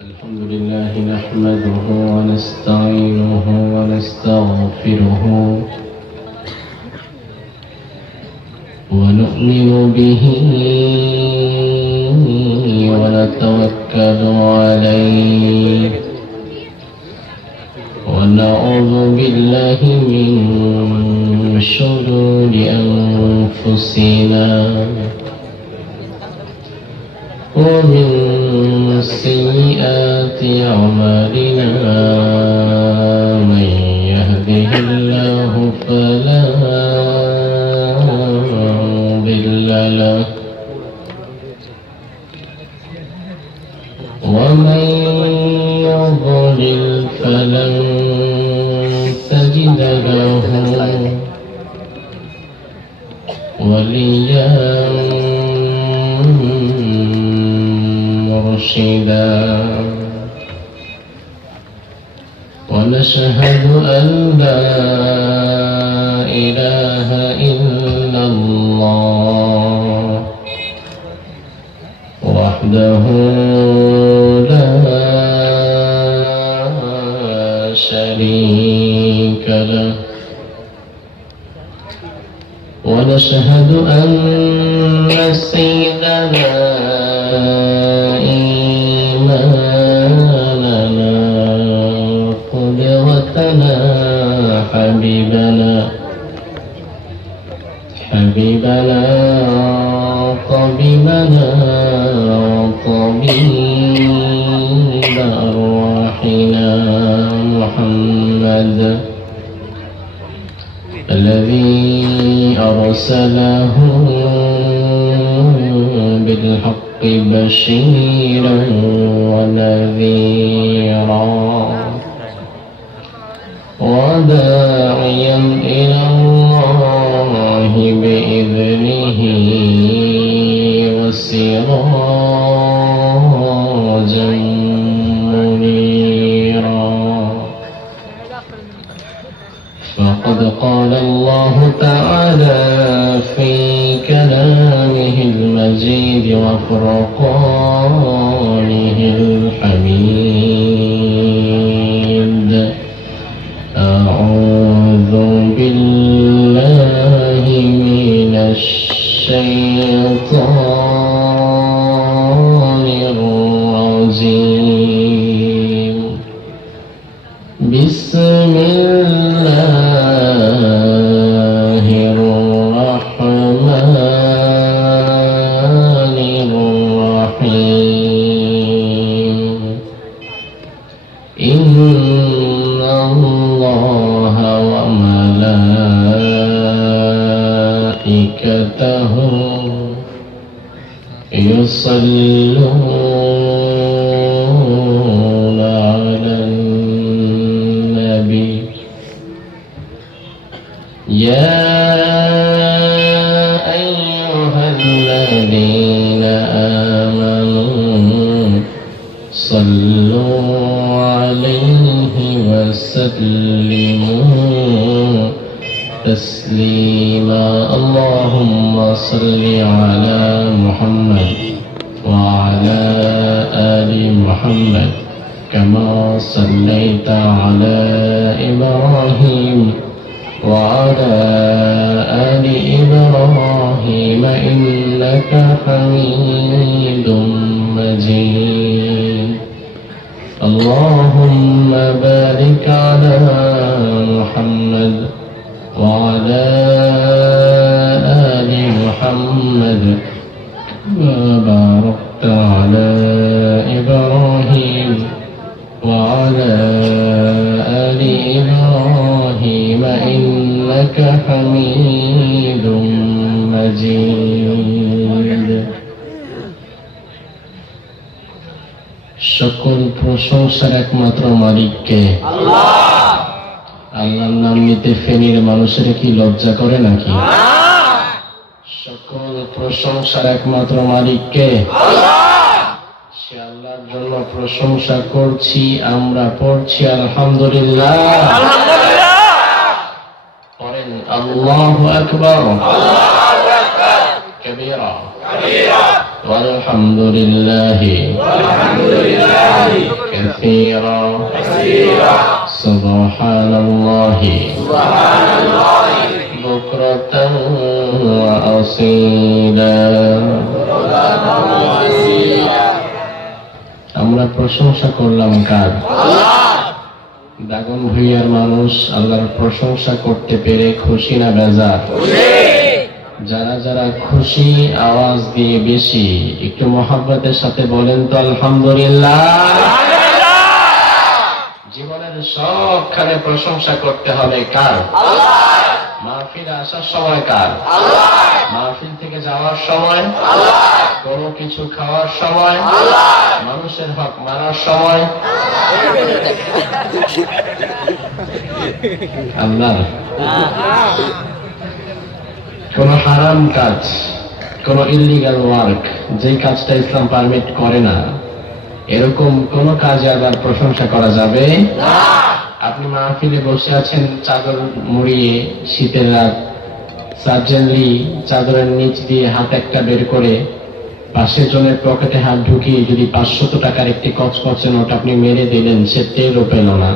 الحمد لله نحمده ونستعينه ونستغفره ونؤمن به ونتوكل عليه ونعوذ بالله من شرور أنفسنا ومن سيئات أعمالنا من يهده الله فلا مضل له ومن يضلل فلن تجد له وليا مرشدا ونشهد أن لا إله إلا الله وحده لا شريك له ونشهد أن سيدنا إيماننا قدوتنا حبيبنا طبيبنا طبيب أرواحنا محمد الذي أرسله بالحق بشيرا ونذيرا وداعيا إلى الله بإذنه وسراجا منيرا فقد قال الله تعالى في كلامه المجيد وفرقانه الحميد أعوذ بالله من الشيطان الرجيم بسم الله الرحمن الرحيم إن الله وملائكته يصلون على النبي يا أيها الذين آمنوا صلوا عليه وسلموا تسليما اللهم صل على محمد وعلى آل محمد كما صليت على إبراهيم وعلى آل إبراهيم إنك حميد مجيد اللهم بارك على محمد وعلى آل محمد كما باركت على إبراهيم وعلى آل إبراهيم إنك حميد مجيد সকল প্রশংসার একমাত্র মালিককে আল্লাহ। আল্লাহর নাম নিতে ফেনীর মানুষের কি লজ্জা করে নাকি? সকল প্রশংসার একমাত্র মালিককে আল্লাহ। সে আল্লাহর জন্য প্রশংসা করছি, আমরা পড়ছি আলহামদুলিল্লাহ। পড়েন আল্লাহু আকবার। كبيرا والحمد لله كثيرا سبحان الله بكرة وأصيلا আমরা প্রশংসা করলাম কার? দাগন ভুইয়ার মানুষ আল্লাহর প্রশংসা করতে পেরে খুশি না বেজার? যারা যারা খুশি আওয়াজ দিয়ে বেশি একটু মহব্বতের সাথে বলেন তো আলহামদুলিল্লাহ। জীবনের সবখানে প্রশংসা করতে হবে কার? মাহফিলে আসার সময় কার? মাহফিল থেকে যাওয়ার সময়, কোনো কিছু খাওয়ার সময়, মানুষের হক মারার সময় আল্লাহ। কোন হারাম কাজ, কোন ইল্লিগাল ওয়ার্ক, যে কাজটা ইসলাম পারমিট করে না, এরকম কোন কাজে আবার প্রশংসা করা যাবে না। আপনি মাহফিলে বসে আছেন চাদর মুড়িয়ে, শীতের রাত, সার্জেনলি চাদরের নিচ দিয়ে হাত একটা বের করে পাশের জনের পকেটে হাত ঢুকিয়ে যদি 500 টাকার একটি কচকচে নোট আপনি মেরে দিলেন, সে টেরও পেল না,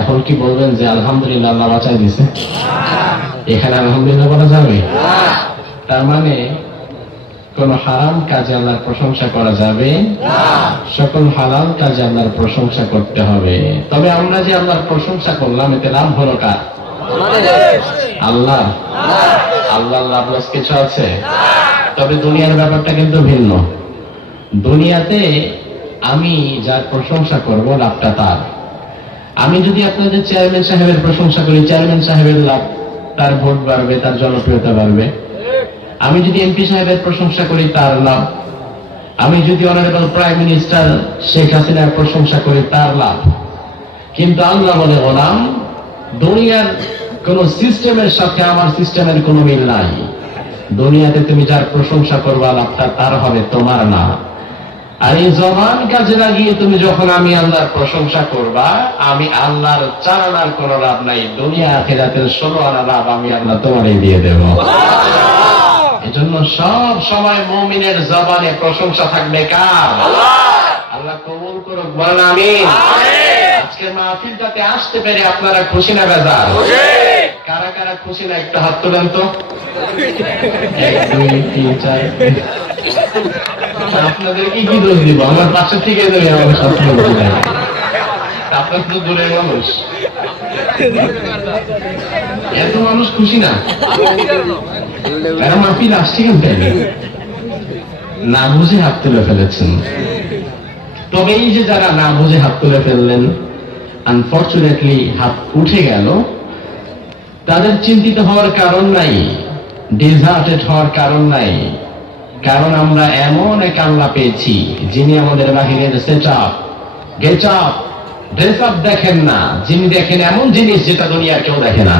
এখন কি বলবেন যে আলহামদুলিল্লাহ আল্লাহ বাঁচাই দিছে? এখানে আলহামদুলিল্লাহ বলা যাবে? তার মানে কোন হারাম কাজে আল্লাহর প্রশংসা করা যাবে না, সকল হালাল কাজে আল্লাহর প্রশংসা করতে হবে। তবে আমরা যে আল্লাহর প্রশংসা করলাম, এতে লাভ হলো কার? আল্লাহ। আল্লাহর লাভ লস কিছু আছে? তবে দুনিয়ার ব্যাপারটা কিন্তু ভিন্ন। দুনিয়াতে আমি যার প্রশংসা করব, লাভটা তার। আমি যদি আপনাদের চেয়ারম্যান সাহেবের প্রশংসা করি, চেয়ারম্যান সাহেবের লাভ, তার ভোট বাড়বে, তার জনপ্রিয়তা বাড়বে। আমি যদি এমপি সাহেবের প্রশংসা করি, তার লাভ। আমি যদি অনারেবল প্রাইম মিনিস্টার শেখ হাসিনার প্রশংসা করি, তার লাভ। কিন্তু আল্লাহ বলে, গোলাম, দুনিয়ার কোন সিস্টেমের সাথে আমার সিস্টেমের কোনো মিল নাই। দুনিয়াতে তুমি যার প্রশংসা করবা, লাভটা তার হবে, তোমার না। আর এই জবান কাজে লাগিয়ে তুমি যখন আমি আল্লাহর প্রশংসা করবা, আমি আল্লাহর 4 আনার কোন লাভ নাই। দুনিয়া আখিরাতের 16 আনা লাভ আমি আল্লাহ তোমারই দিয়ে দেব। এজন্য সব সময় মুমিনের জবানে প্রশংসা থাকবে কার? আল্লাহ কবুল করুক, বলেন আমিন। আজকে মাহফিলটাতে আসতে পেরে আপনারা খুশি না বেজার? কারা কারা খুশি না একটু হাত তোলেন তো। 1 2 3 4। আপনাদেরকে কি দোষ দিব? আমার পাশে থেকে দেবে আমার সাথে। আপনার তো দূরের মানুষ, এত মানুষ খুশি না। মাহফিল আসছে কেন? না বুঝে হাত তুলে ফেলেছেন। তবে এই যে যারা না বুঝে হাত তুলে ফেললেন, আনফরচুনেটলি হাত উঠে গেল, তাদের চিন্তিত হওয়ার কারণ নাই, ডিসহার্টেড হওয়ার কারণ নাই। কারণ আমরা এমন এক আল্লাহ পেয়েছি যিনি আমাদের বাহিরের set up, get up, dress up দেখেন না, যিনি দেখেন এমন জিনিস যেটা দুনিয়ার কেউ দেখে না।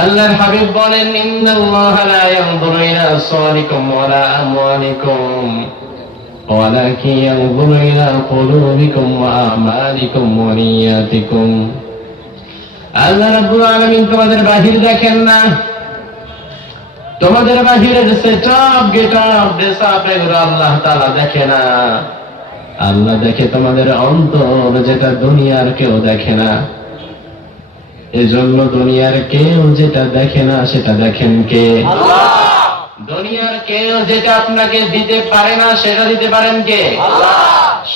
আল্লাহর হাবিব বলেন, ইন্নাল্লাহা লা ইয়ানজুরু ইলা সাওয়ারিকুম ওয়ালা আমওয়ালিকুম ওয়ালাকিন ইয়ানজুরু ইলা কুলুবিকুম ওয়া আমালিকুম ওয়া নিয়াতিকুম। আল্লাহ রাব্বুল আলামিন তোমাদের বাহির দেখেন না, তোমাদের বাহিরের সেটআপ, গেটআপ, ড্রেসআপ এগুলো আল্লাহ তাআলা দেখে না। আল্লাহ দেখে তোমাদের অন্তর, যেটা দুনিয়ার কেউ দেখে না। এজন্য দুনিয়ার কেউ যেটা দেখে না সেটা দেখেন কে? আল্লাহ। দুনিয়ার কেউ যেটা আপনাকে দিতে পারে না সেটা দিতে পারেন কে? আল্লাহ।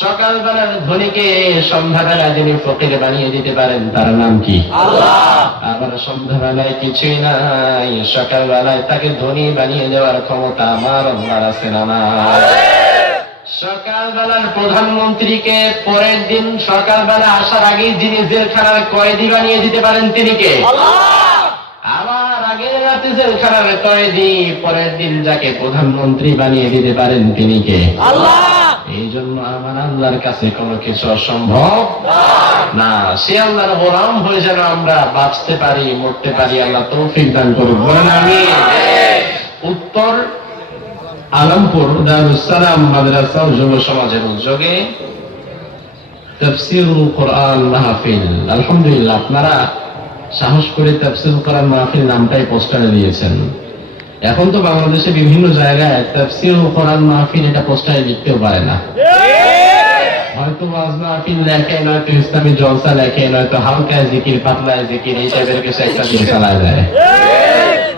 সকালবেলার ধনীকে সন্ধ্যাবেলা যিনি ফকির বানিয়ে দিতে পারেন, তার নাম কি? আল্লাহ। আবার সন্ধ্যাবেলায় কিছুই নাই, সকালবেলায় তাকে ধনী বানিয়ে দেওয়ার ক্ষমতা আমার আল্লাহর আছে না? সকালবেলার প্রধানমন্ত্রীকে পরের দিন সকালবেলা আসার আগেই যিনি জেলখানার কয়েদি বানিয়ে দিতে পারেন, তিনি কে? আবার আগের রাতে জেলখানার কয়েদি পরের দিন যাকে প্রধানমন্ত্রী বানিয়ে দিতে পারেন, তিনি কে? এই জন্য আমার আল্লাহর কাছে কোনো কিছু অসম্ভব না। সে আল্লাহর গোলাম হয়ে যেন আমরা বাঁচতে পারি, মরতে পারি, আল্লাহ তৌফিক দান করুক, বলেন আমিন। উত্তর আলমপুর দারুস সালাম মাদ্রাসা ও যুব সমাজের উদ্যোগে তাফসীরুল কোরআন মাহফিল। আলহামদুলিল্লাহ, আপনারা সাহস করে তাফসীরুল কোরআন মাহফিল নামটাই পোস্টারে দিয়েছেন। এখন তো বাংলাদেশে বিভিন্ন জায়গায় তাফসীর ও কোরআন মাহফিল এটা পোস্টারে লিখতেও পারে না, হয়তো ওয়াজ মাহফিল লেখে, নয়তো ইসলামী জলসা লেখে, নয়তো হালকা জিকির, পাতলা জিকির, এই টাইপের কিছু একটা দিয়ে চালায় যায়।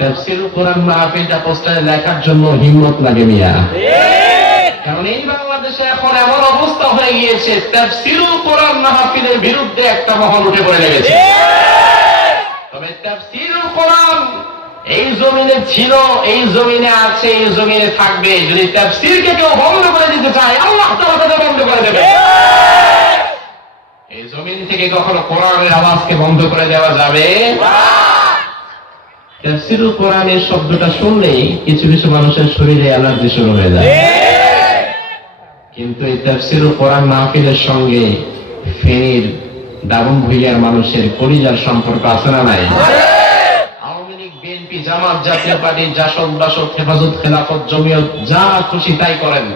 তাফসীর ও কোরআন মাহফিলটা পোস্টারে লেখার জন্য হিম্মত লাগে মিয়া, কারণ এই বাংলাদেশে এখন এমন অবস্থা হয়ে গিয়েছে তাফসীর ও কোরআন মাহফিলের বিরুদ্ধে একটা মহল উঠে পড়ে লেগেছে। তবে তাফসীর ও কোরআন এই জমিনে ছিল, এই জমিনে আছে, এই জমিনে থাকবে। যদি তাফসীরকে কেউ বন্ধ করে দিতে চায়, আল্লাহ তাআলা তাদের বন্ধ করে দেবে। এই জমিন থেকে কখনো কোরআনের আওয়াজকে বন্ধ করে দেওয়া যাবে না। তাফসীর ও কোরআনের শব্দটা শুনলেই কিছু কিছু মানুষের শরীরে অ্যালার্জি শুরু হয়ে যায়। কিন্তু এই তাফসীর ও কোরআন মাহফিলের সঙ্গে ফেনীর দাবন ভূঁইয়ার মানুষের কলিজার সম্পর্ক আছে না নাই? আওয়ামী লীগ, বিএনপি, জামাত, জাতীয় পার্টি, জাসদ, বাসদ, হেফাজত, খেলাফত, জমিয়ত যা খুশি তাই করেন,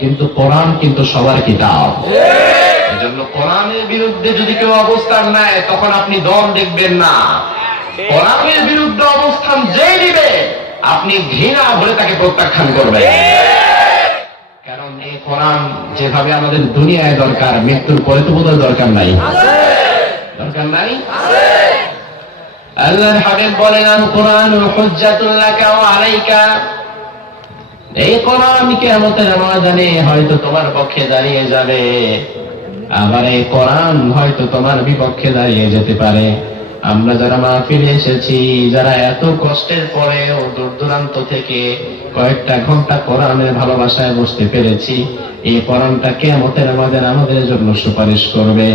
কিন্তু কোরআন কিন্তু সবার কিতাব। এজন্য কোরআনের বিরুদ্ধে যদি কেউ অবস্থান নেয়, তখন আপনি দল দেখবেন না। কোরআনের বিরুদ্ধে অবস্থান যে নিবে, আপনি ঘৃণা ভরে তাকে প্রত্যাখ্যান করবেন। কারণ এই কোরআন যেভাবে আমাদের দুনিয়ায় দরকার, মৃত্যুর পরে তো বোধহয় দরকার নাই, দরকার নাই। আল্লাহর হাবিব বলেন, আল কোরআন হুজ্জাতুল লাকা ওয়া আলাইকা। এই কোরআন কিয়ামতের ময়দানে হয়তো তোমার পক্ষে দাঁড়িয়ে যাবে, আবার এই কোরআন হয়তো তোমার বিপক্ষে দাঁড়িয়ে যেতে পারে। আমরা যারা মাহফিলে এসেছি, যারা এত কষ্টের পরেও দূর দূরান্ত থেকে কয়েকটা ঘন্টা কোরআনের ভালোবাসায় বসতে পেরেছি, এই কোরআনটা কিয়ামতের ময়দানে আমাদের জন্য সুপারিশ করবে।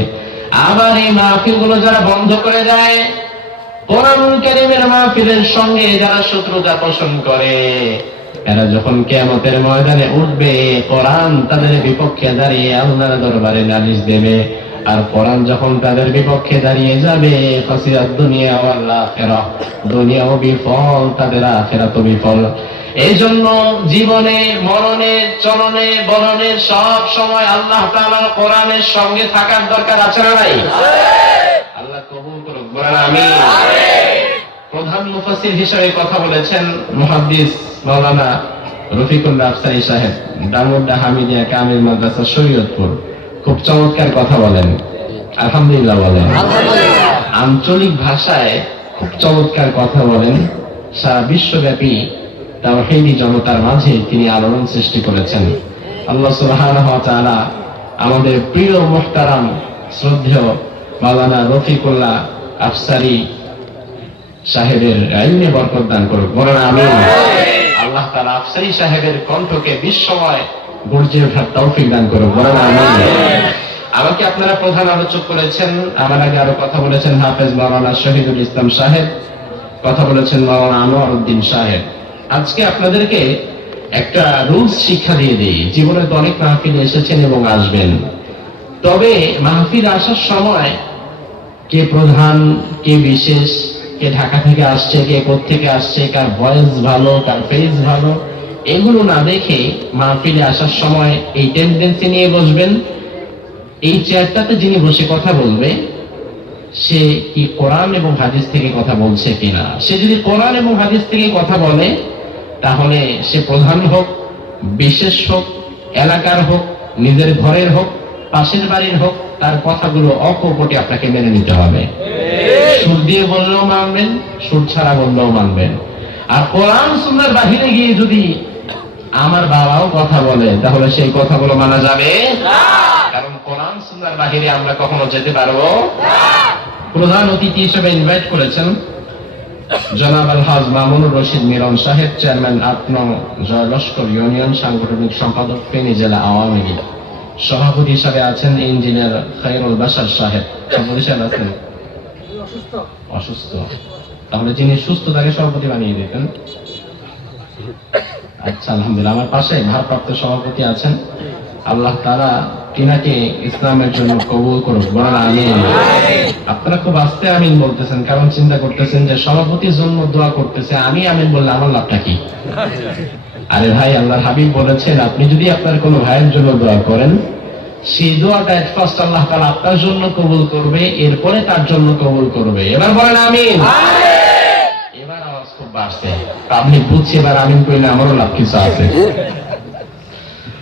আবার এই মাহফিলগুলো যারা বন্ধ করে দেয়, কোরআন কারীমের মাহফিলের সঙ্গে যারা শত্রুতা পোষণ করে, এরা যখন কিয়ামতের ময়দানে উঠবে, কোরআন তাদের বিপক্ষে দাঁড়িয়ে আল্লাহর দরবারে নালিশ দেবে। আর কোরআন যখন তাদের বিপক্ষে দাঁড়িয়ে যাবে, ফাসিরাত দুনিয়া ওয়াল আখিরাহ, দুনিয়াও বিফল, তাদের আখিরাতও বিফল। এই জন্য জীবনে, মরণে, চলনে, বলনে সব সময় আল্লাহ তাআলার কোরআনের সঙ্গে থাকার দরকার আছে না নাই? আল্লাহ কবুল করুক, বলেন আমিন। প্রধান মুফাসসির হিসেবে কথা বলেছেন মুহাদ্দিস মাওলানা রফিকুল্লাহ আফসারী সাহেব, ডাঙ্গুরডা হামিদিয়া কামিল মাদ্রাসা, শরীয়তপুর। খুব চমৎকার কথা বলেন, আলহামদুলিল্লাহ বলেন। আঞ্চলিক ভাষায় খুব চমৎকার কথা বলেন। সারা বিশ্বব্যাপী তাওহীদি জনতার মাঝে তিনি আলোড়ন সৃষ্টি করেছেন। আল্লাহ সুবহানাহু ওয়া তাআলা আমাদের প্রিয় মুহতারাম শ্রদ্ধেয় মাওলানা রফিকুল্লাহ আফসারী সাহেবের ইলমে বরকত দান করুক, বলেন আমিন। আল্লাহ তাআলা আফসারী সাহেবের কণ্ঠকে বিশ্বময় গর্জে ওঠার তৌফিক দান করুক, বলেন আমিন। আমাকে আপনারা প্রধান আলোচক করেছেন, আমার আগে আরো কথা বলেছেন হাফেজ মাওলানা শহীদুল ইসলাম সাহেব, কথা বলেছেন মাওলানা আনোয়ার উদ্দিন সাহেব। আজকে আপনাদেরকে একটা রুলস শিক্ষা দিয়ে দিই। জীবনে তো অনেক মাহফিলে এসেছেন এবং আসবেন, তবে মাহফিল আসার সময় কে প্রধান, কে বিশেষ, কে ঢাকা থেকে আসছে, কে কোত্থেকে আসছে, কার ভয়েস ভালো, কার ফেস ভালো, এগুলো না দেখে মাহফিলে আসার সময় এই টেন্ডেন্সি নিয়ে বসবেন, এই চেয়ারটাতে যিনি বসে কথা বলবে সে কি কোরআন এবং হাদিস থেকে কথা বলছে কিনা। সে যদি কোরআন এবং হাদিস থেকে কথা বলে, তাহলে সে প্রধান হোক, বিশেষ হোক, এলাকার হোক, নিজের ঘরের হোক, পাশের বাড়ির হোক, তার কথাগুলো অকপটে আপনাকে মেনে নিতে হবে। সুর দিয়ে বললেও মানবেন, সুর ছাড়া বললেও মানবেন। আর কোরআন সুন্নাহর বাহিরে গিয়ে যদি আমার বাবাও কথা বলে, তাহলে সেই কথাগুলো মানা যাবে না, কারণ কোরআন সুন্নাহর বাহিরে আমরা কখনো যেতে পারবো না। প্রধান অতিথি হিসেবে ইনভাইট করেছেন জনাব আলহাজ মামুনুর রশিদ মিলন সাহেব, চেয়ারম্যান ৮ নং জয়লস্কর ইউনিয়ন, সাংগঠনিক সম্পাদক ফেনী জেলা আওয়ামী লীগ। সভাপতি হিসাবে আছেন ইঞ্জিনিয়ার খায়রুল বাশার সাহেব। সভাপতি সাহেব আছেন অসুস্থ, তাহলে যিনি সুস্থ তাকে সভাপতি বানিয়ে দিতেন। আচ্ছা, আলহামদুলিল্লাহ। আমার পাশে ভারপ্রাপ্ত সভাপতি আছেন, আল্লাহ তাআলা তিনাকে ইসলামের জন্য কবুল করুক, বলেন আমিন। আপনারা খুব আস্তে আমিন বলতেছেন, কারণ চিন্তা করতেছেন যে সভাপতির জন্য দোয়া করতেছে, আমি আমিন বললে আমার লাভটা কি? আরে ভাই, আল্লাহর হাবিব বলেছেন, আপনি যদি আপনার কোনো ভাইয়ের জন্য দোয়া করেন, সেই দোয়াটা এট ফার্স্ট আল্লাহ তাআলা আপনার জন্য কবুল করবে, এরপরে তার জন্য কবুল করবে। এবার বলেন আমিন। এবার আওয়াজ খুব বাড়ছে। আপনি বুঝছি এবার আমিন কইলে আমারও লাভ কিছু আছে।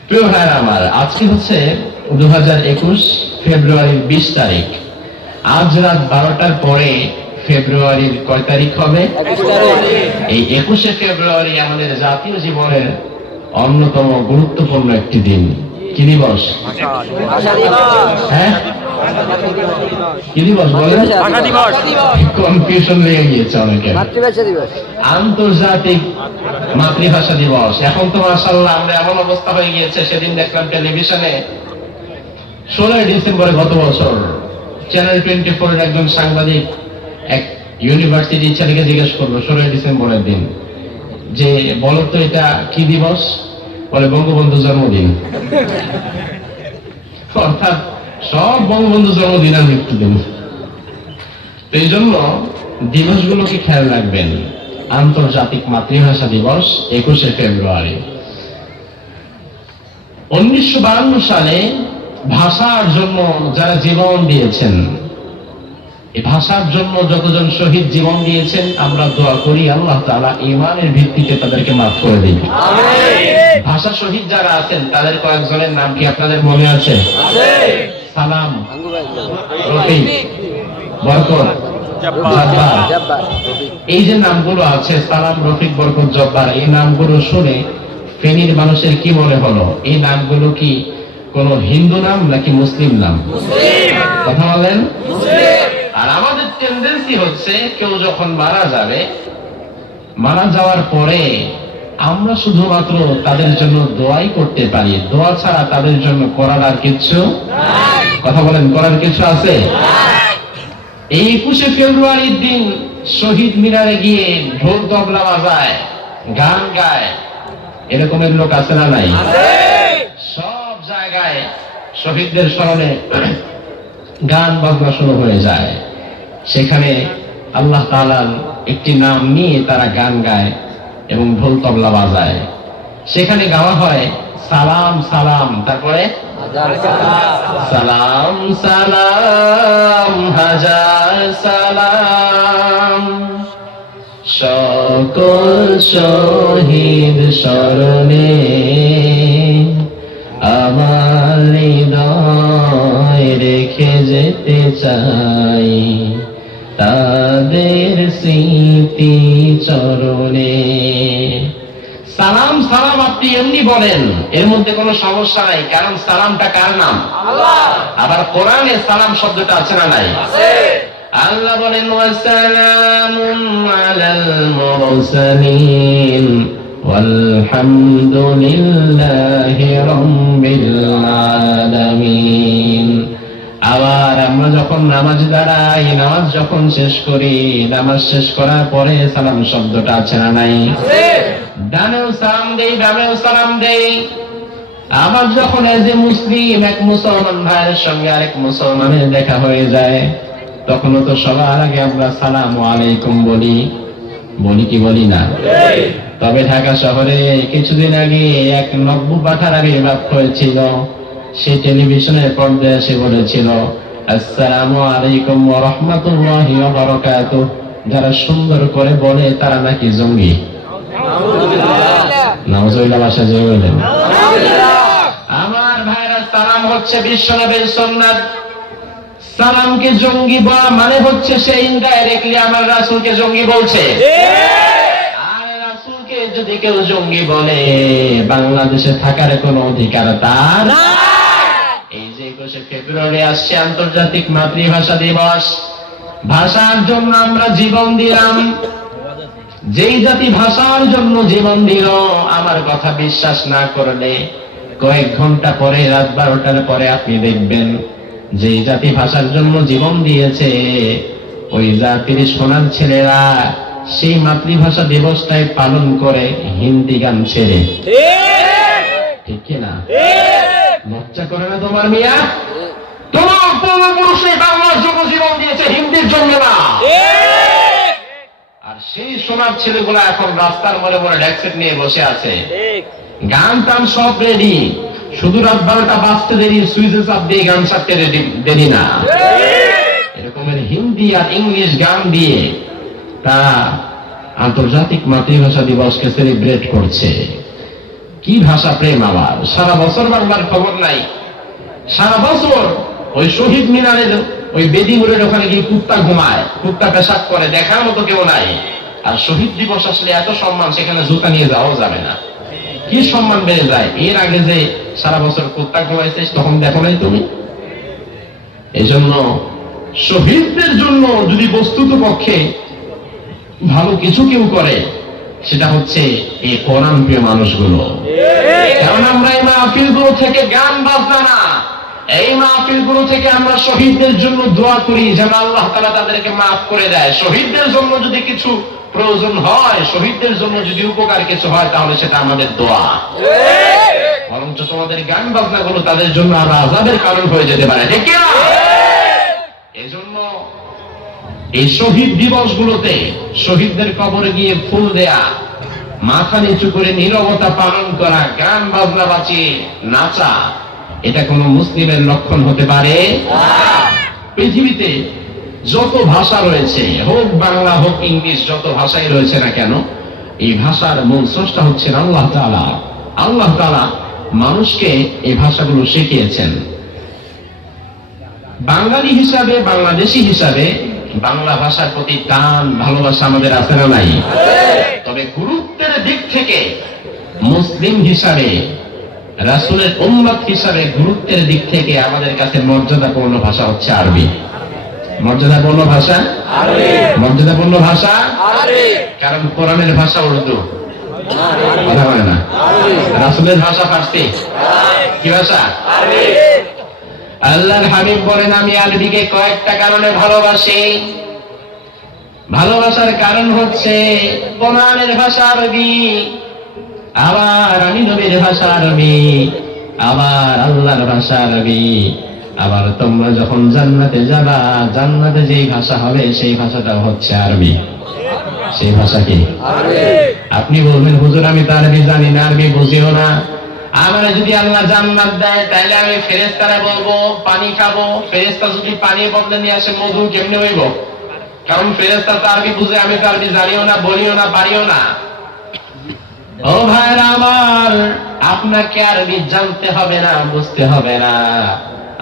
প্রিয় ভাইরা আমার, আজকে হচ্ছে 2021 ফেব্রুয়ারির 20 তারিখ। আজ রাত 12টার পরে ফেব্রুয়ারির কয় তারিখ হবে? এই 21শে ফেব্রুয়ারি আমাদের জাতীয় জীবনের অন্যতম গুরুত্বপূর্ণ একটি দিন। কি দিবস? হ্যাঁ, কি দিবস বলেন? কনফিউশন লেগে গিয়েছে অনেকের। আন্তর্জাতিক মাতৃভাষা দিবস। এখন তো মাশাআল্লাহ আমরা এমন অবস্থা হয়ে গিয়েছে, সেদিন দেখলাম টেলিভিশনে 16 ডিসেম্বরে গত বছর চ্যানেল 24 এর একজন সাংবাদিক এক ইউনিভার্সিটি ছেলেকে জিজ্ঞেস করলো 16 ডিসেম্বরের দিন যে বলো তো এটা কি দিবস? বলে বঙ্গবন্ধু জন্মদিন। অর্থাৎ সব বঙ্গবন্ধু জন্মদিন আর মৃত্যুদিন। তো এই জন্য দিবসগুলোকে খেয়াল রাখবেন। আন্তর্জাতিক মাতৃভাষা দিবস 21শে ফেব্রুয়ারি। 1952 সালে ভাষার জন্য যারা জীবন দিয়েছেন, এই ভাষার জন্য যতজন শহীদ জীবন দিয়েছেন, আমরা দোয়া করি আল্লাহ তাআলা ঈমানের ভিত্তিতে তাদেরকে মাফ করে দিন। ভাষা শহীদ যারা আছেন তাদের কয়েকজনের নাম কি আপনাদের মনে আছে? সালাম, রফিক, বরকত, জব্বার। এই যে নামগুলো আছে, সালাম, রফিক, বরকত, জব্বার, এই নামগুলো শুনে ফেনীর মানুষের কি মনে হলো? এই নামগুলো কি কোন হিন্দু নাম নাকি মুসলিম নাম? কথা বলেন। আর আমাদের টেন্ডেন্সি হচ্ছে কেউ যখন মারা যাবে, মারা যাওয়ার পরে আমরা শুধুমাত্র তাদের জন্য দোয়াই করতে পারি। দোয়া ছাড়া তাদের জন্য করার আর কিছু, কথা বলেন, করার কিছু আছে? এই 21শে ফেব্রুয়ারির দিন শহীদ মিনারে গিয়ে ঢোল তবলা বাজায়, গান গায়, এরকমের লোক আছে না নাই? সব জায়গায় শহীদদের স্মরণে গান বাজনা শুরু হয়ে যায়। সেখানে আল্লাহ তাআলার একটি নাম নিয়ে তারা গান গায় এবং ঢোল তবলা বাজায়। সেখানে গাওয়া হয় সালাম সালাম, তারপরে সালাম সালাম হাজার সালাম, সকল শহীদ স্মরণে আমার হৃদয় রেখে যেতে চাই, তাদের স্মৃতি চরণে। সালাম সালাম আপনি এমনি বলেন, এর মধ্যে কোনো সমস্যা নাই, কারণ সালামটা কার নাম? আল্লাহ। আবার কোরআনে সালাম শব্দটা আছে না নাই? আল্লাহ বলেন ওয়াসালামুন আলাল মুরসালিন ওয়ালহামদুলিল্লাহি রাব্বিল আলামিন। আবার আমরা যখন নামাজ দাঁড়াই, নামাজ যখন শেষ করি, নামাজ শেষ করার পরে সালাম শব্দটা আছে না নাই? ডানেও সালাম দেই, বামেও সালাম দেই। আবার যখন এজ এ মুসলিম এক মুসলমান ভাইয়ের সঙ্গে আরেক মুসলমানের দেখা হয়ে যায়, তখনও তো সবার আগে আমরা সালামু আলাইকুম বলি, বলি কি বলি না? তবে ঢাকা শহরে কিছুদিন আগে এক নব্য পাঠার আবির্ভাব হয়েছিল। সে টেলিভিশনের পর্দায় এসে বলেছিল আসসালামু আলাইকুম ওয়া রাহমাতুল্লাহি ওয়া বারাকাতুহু। যারা সুন্দর করে বলে তারা নাকি জঙ্গি। নাউজুবিল্লাহ ভাষা যে বলেন। আমার ভাইরা, সালাম হচ্ছে বিশ্বনবীর সুন্নাত। সালামকে জঙ্গি বলা মানে হচ্ছে সে ইনডাইরেক্টলি আমার রাসূলকে জঙ্গি বলছে। আর রাসূলকে যদি কেউ জঙ্গি বলে, বাংলাদেশে থাকার কোনো অধিকার তার নাই। এই যে 21শে ফেব্রুয়ারি আসছে আন্তর্জাতিক মাতৃভাষা দিবস। ভাষার জন্য আমরা জীবন দিলাম। যেই জাতি ভাষার জন্য জীবন দিল, আমার কথা বিশ্বাস না করলে কয়েক ঘন্টা পরে, রাত 12টার পরে আপনি দেখবেন যেই জাতি ভাষার জন্য জীবন দিয়েছে, ওই জাতির সোনার ছেলেরা সেই মাতৃভাষা দিবসটাই পালন করে হিন্দি গান ছেড়ে। ঠিক কিনা? লজ্জা করে না তোমার মিয়া? তোমার পূর্বপুরুষে বাংলার জন্য জীবন দিয়েছে, হিন্দির জন্য না। আর সেই সোনার ছেলেগুলা এখন রাস্তার মোড়ে মোড়ে ডেস্ক নিয়ে বসে আছে, গান টান সব রেডি, শুধু রাত 12টা বাজতে দেরি, সুইচে চাপ দিয়ে গান ছাড়তে দেরি না। এরকমের হিন্দি আর ইংলিশ গান দিয়ে তা আন্তর্জাতিক মাতৃভাষা দিবসকে সেলিব্রেট করছে। কি ভাষা প্রেম আবার! সারা বছর বাংলার খবর নাই, সারা বছর ওই শহীদ মিনারের ওই বেদিমুরের ওখানে গিয়ে কুত্তা ঘুমায়, কুত্তা পেশাব করে, দেখার মতো কেউ নাই। আর শহীদ দিবস আসলে এত সম্মান, সেখানে জুতা নিয়ে যাওয়াও যাবে না। কি সম্মান বেড়ে যায়! এর আগে যে সারা বছর কুত্তা ঘুমাইছিস, তখন দেখো নাই তুমি? এই জন্য শহীদদের জন্য যদি বস্তুত পক্ষে ভালো কিছু কেউ করে, সেটা হচ্ছে এই কোরআন প্রিয় মানুষগুলো। কারণ আমরা এই মাহফিলগুলো থেকে গান বাজনা না, এই মাহফিলগুলো থেকে আমরা শহীদদের জন্য দোয়া করি যেন আল্লাহ তাআলা তাদেরকে মাফ করে দেয়। শহীদদের জন্য যদি কিছু প্রয়োজন হয়, শহীদদের জন্য যদি উপকার কিছু হয়, তাহলে সেটা আমাদের দোয়া। বরঞ্চ তোমাদের গান বাজনাগুলো তাদের জন্য আর আযাবের কারণ হয়ে যেতে পারে, ঠিক কি না? এজন্য এই শহীদ দিবসগুলোতে শহীদদের কবরে গিয়ে ফুল দেয়া, মাথা নিচু করে নীরবতা পালন করা, গান বাজনা বাজিয়ে নাচা, এটা কোন মুসলিমের লক্ষণ হতে পারে? পৃথিবীতে যত ভাষা রয়েছে, হোক বাংলা হোক ইংলিশ, যত ভাষাই রয়েছে না কেন, এই ভাষার মূল স্রষ্টা হচ্ছেন আল্লাহ তাআলা। আল্লাহ তাআলা মানুষকে এই ভাষাগুলো শিখিয়েছেন। বাঙালি হিসাবে, বাংলাদেশী হিসাবে বাংলা ভাষার প্রতি টান ভালোবাসা আমাদের আছে না নাই? তবে গুরুত্বের দিক থেকে মুসলিম হিসাবে, রাসূলের উম্মত হিসাবে গুরুত্বের দিক থেকে আমাদের কাছে মর্যাদাপূর্ণ ভাষা হচ্ছে আরবি। মর্যাদাপূর্ণ ভাষা আরবি। মর্যাদাপূর্ণ ভাষা আরবি। কারণ কোরআনের ভাষা উর্দু, কথা বলে না। রাসূলের ভাষা ফার্সি। কি ভাষা? আরবি। আল্লাহর হাবিব বলেন, আমি আরবিকে কয়েকটা কারণে ভালোবাসি। ভালোবাসার কারণ হচ্ছে কোরআনের ভাষা আরবি, আবার আমি নবীর ভাষা আরবি, আবার আল্লাহর ভাষা আরবি, আবার তোমরা যখন জান্নাতে যাবা, জান্নাতে যেই ভাষা হবে সেই ভাষাটা হচ্ছে আরবি। সেই ভাষা কি? আরবি। আপনি বলবেন, হুজুর আমি তো আরবি জানি না, আরবি বুঝিও না। আমার যদি আল্লাহ জান্নাত দেয়, তাহলে আমি ফেরেশতারা বলবো পানি খাবো, ফেরেশতা যদি পানি বদলে নিয়ে আসে মধু, কেমনে হইব? কারণ ফেরেশতা তো আরবি বুঝে, আমি তো আরবি জানিও না, বলিও না, পারিও না। ও ভাইরা আমার, আপনাকে আরবি জানতে হবে না, বুঝতে হবে না।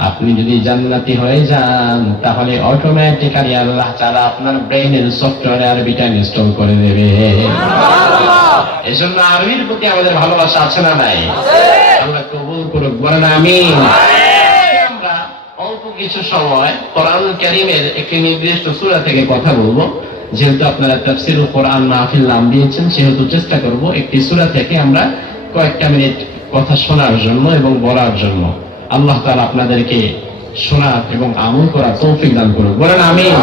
আপনি যদি জান্নাতি হয়ে যান, তাহলে অটোমেটিক্যালি আল্লাহ তাআলা আপনার ব্রেইনের সফটওয়্যারে আরবিটা ইনস্টল করে দেবে। এজন্য আরবির প্রতি আমাদের ভালোবাসা আছে না নাই? আল্লাহ কবুল করুক, বলেন আমিন। আমরা অল্প কিছু সময় কোরআনুল কারীমের একটি নির্দিষ্ট সূরা থেকে কথা বলবো। যেহেতু আপনারা তাফসীরুল কোরআন মাহফিল নাম দিয়েছেন, সেহেতু চেষ্টা করব একটি সূরা থেকে আমরা কয়েকটা মিনিট কথা শোনার জন্য এবং বলার জন্য। আল্লাহ তাআলা আপনাদেরকে শোনা এবং আমল করার তৌফিক দান করুন, বলেন আমিন।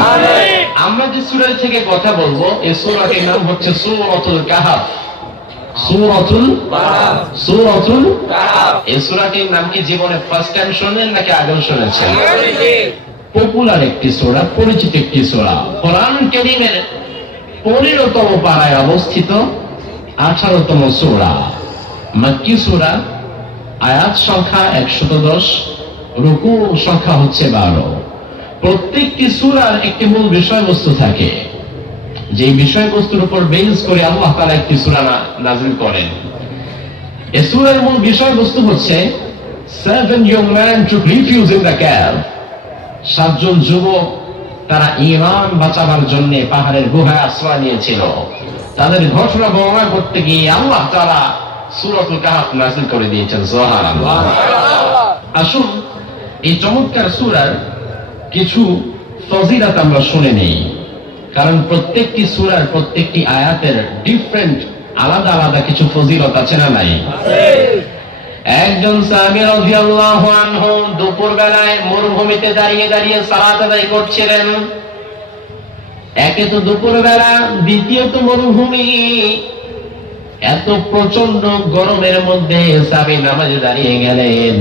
আমরা যে সূরা থেকে কথা বলবো, এই সূরাটির নাম হচ্ছে সূরাতুল কাহফ। সূরাতুল কাহফ। এই সূরাটির নাম কি জীবনে ফার্স্ট টাইম শুনলেন নাকি আগেও শুনেছেন? পপুলার একটি সূরা, পরিচিত একটি সূরা। কোরআনুল কারীমের 15তম পারায় অবস্থিত 18তম সূরা। মক্কি সূরা, আয়াত সংখ্যা 110, রুকু সংখ্যা হচ্ছে 12। প্রত্যেকটি সূরার একটি মূল বিষয়বস্তু থাকে, যে বিষয়বস্তুর উপর বেস করে আল্লাহ তাআলা একটি সূরা নাযিল করেন। এই সূরার মূল বিষয়বস্তু হচ্ছে 7 young men took refuge in the cave. 7 জন যুবক তারা ঈমান বাঁচাবার জন্য পাহাড়ের গুহায় আশ্রয় নিয়েছিল। তাদের ঘটনা বর্ণনা করতে গিয়ে আল্লাহ তাআলা সূরাতুল কাহফ নাযিল করে দিয়েছেন। সুবহানাল্লাহ। আসুন এই চমৎকার সূরার কিছু ফজিলত আমরা শুনে নেই, কারণ প্রত্যেকটি সূরার প্রত্যেকটি আয়াতের ডিফারেন্ট, আলাদা আলাদা কিছু ফজিলত আছে না নাই? একজন সাহাবী রাদিয়াল্লাহু আনহু দুপুর বেলায় মরুভূমিতে দাঁড়িয়ে দাঁড়িয়ে সালাত আদায় করছিলেন। একে তো দুপুর বেলা, দ্বিতীয়ত মরুভূমি, এত প্রচন্ড গরমের মধ্যে সাহাবী নামাজে দাঁড়িয়ে গেলেন।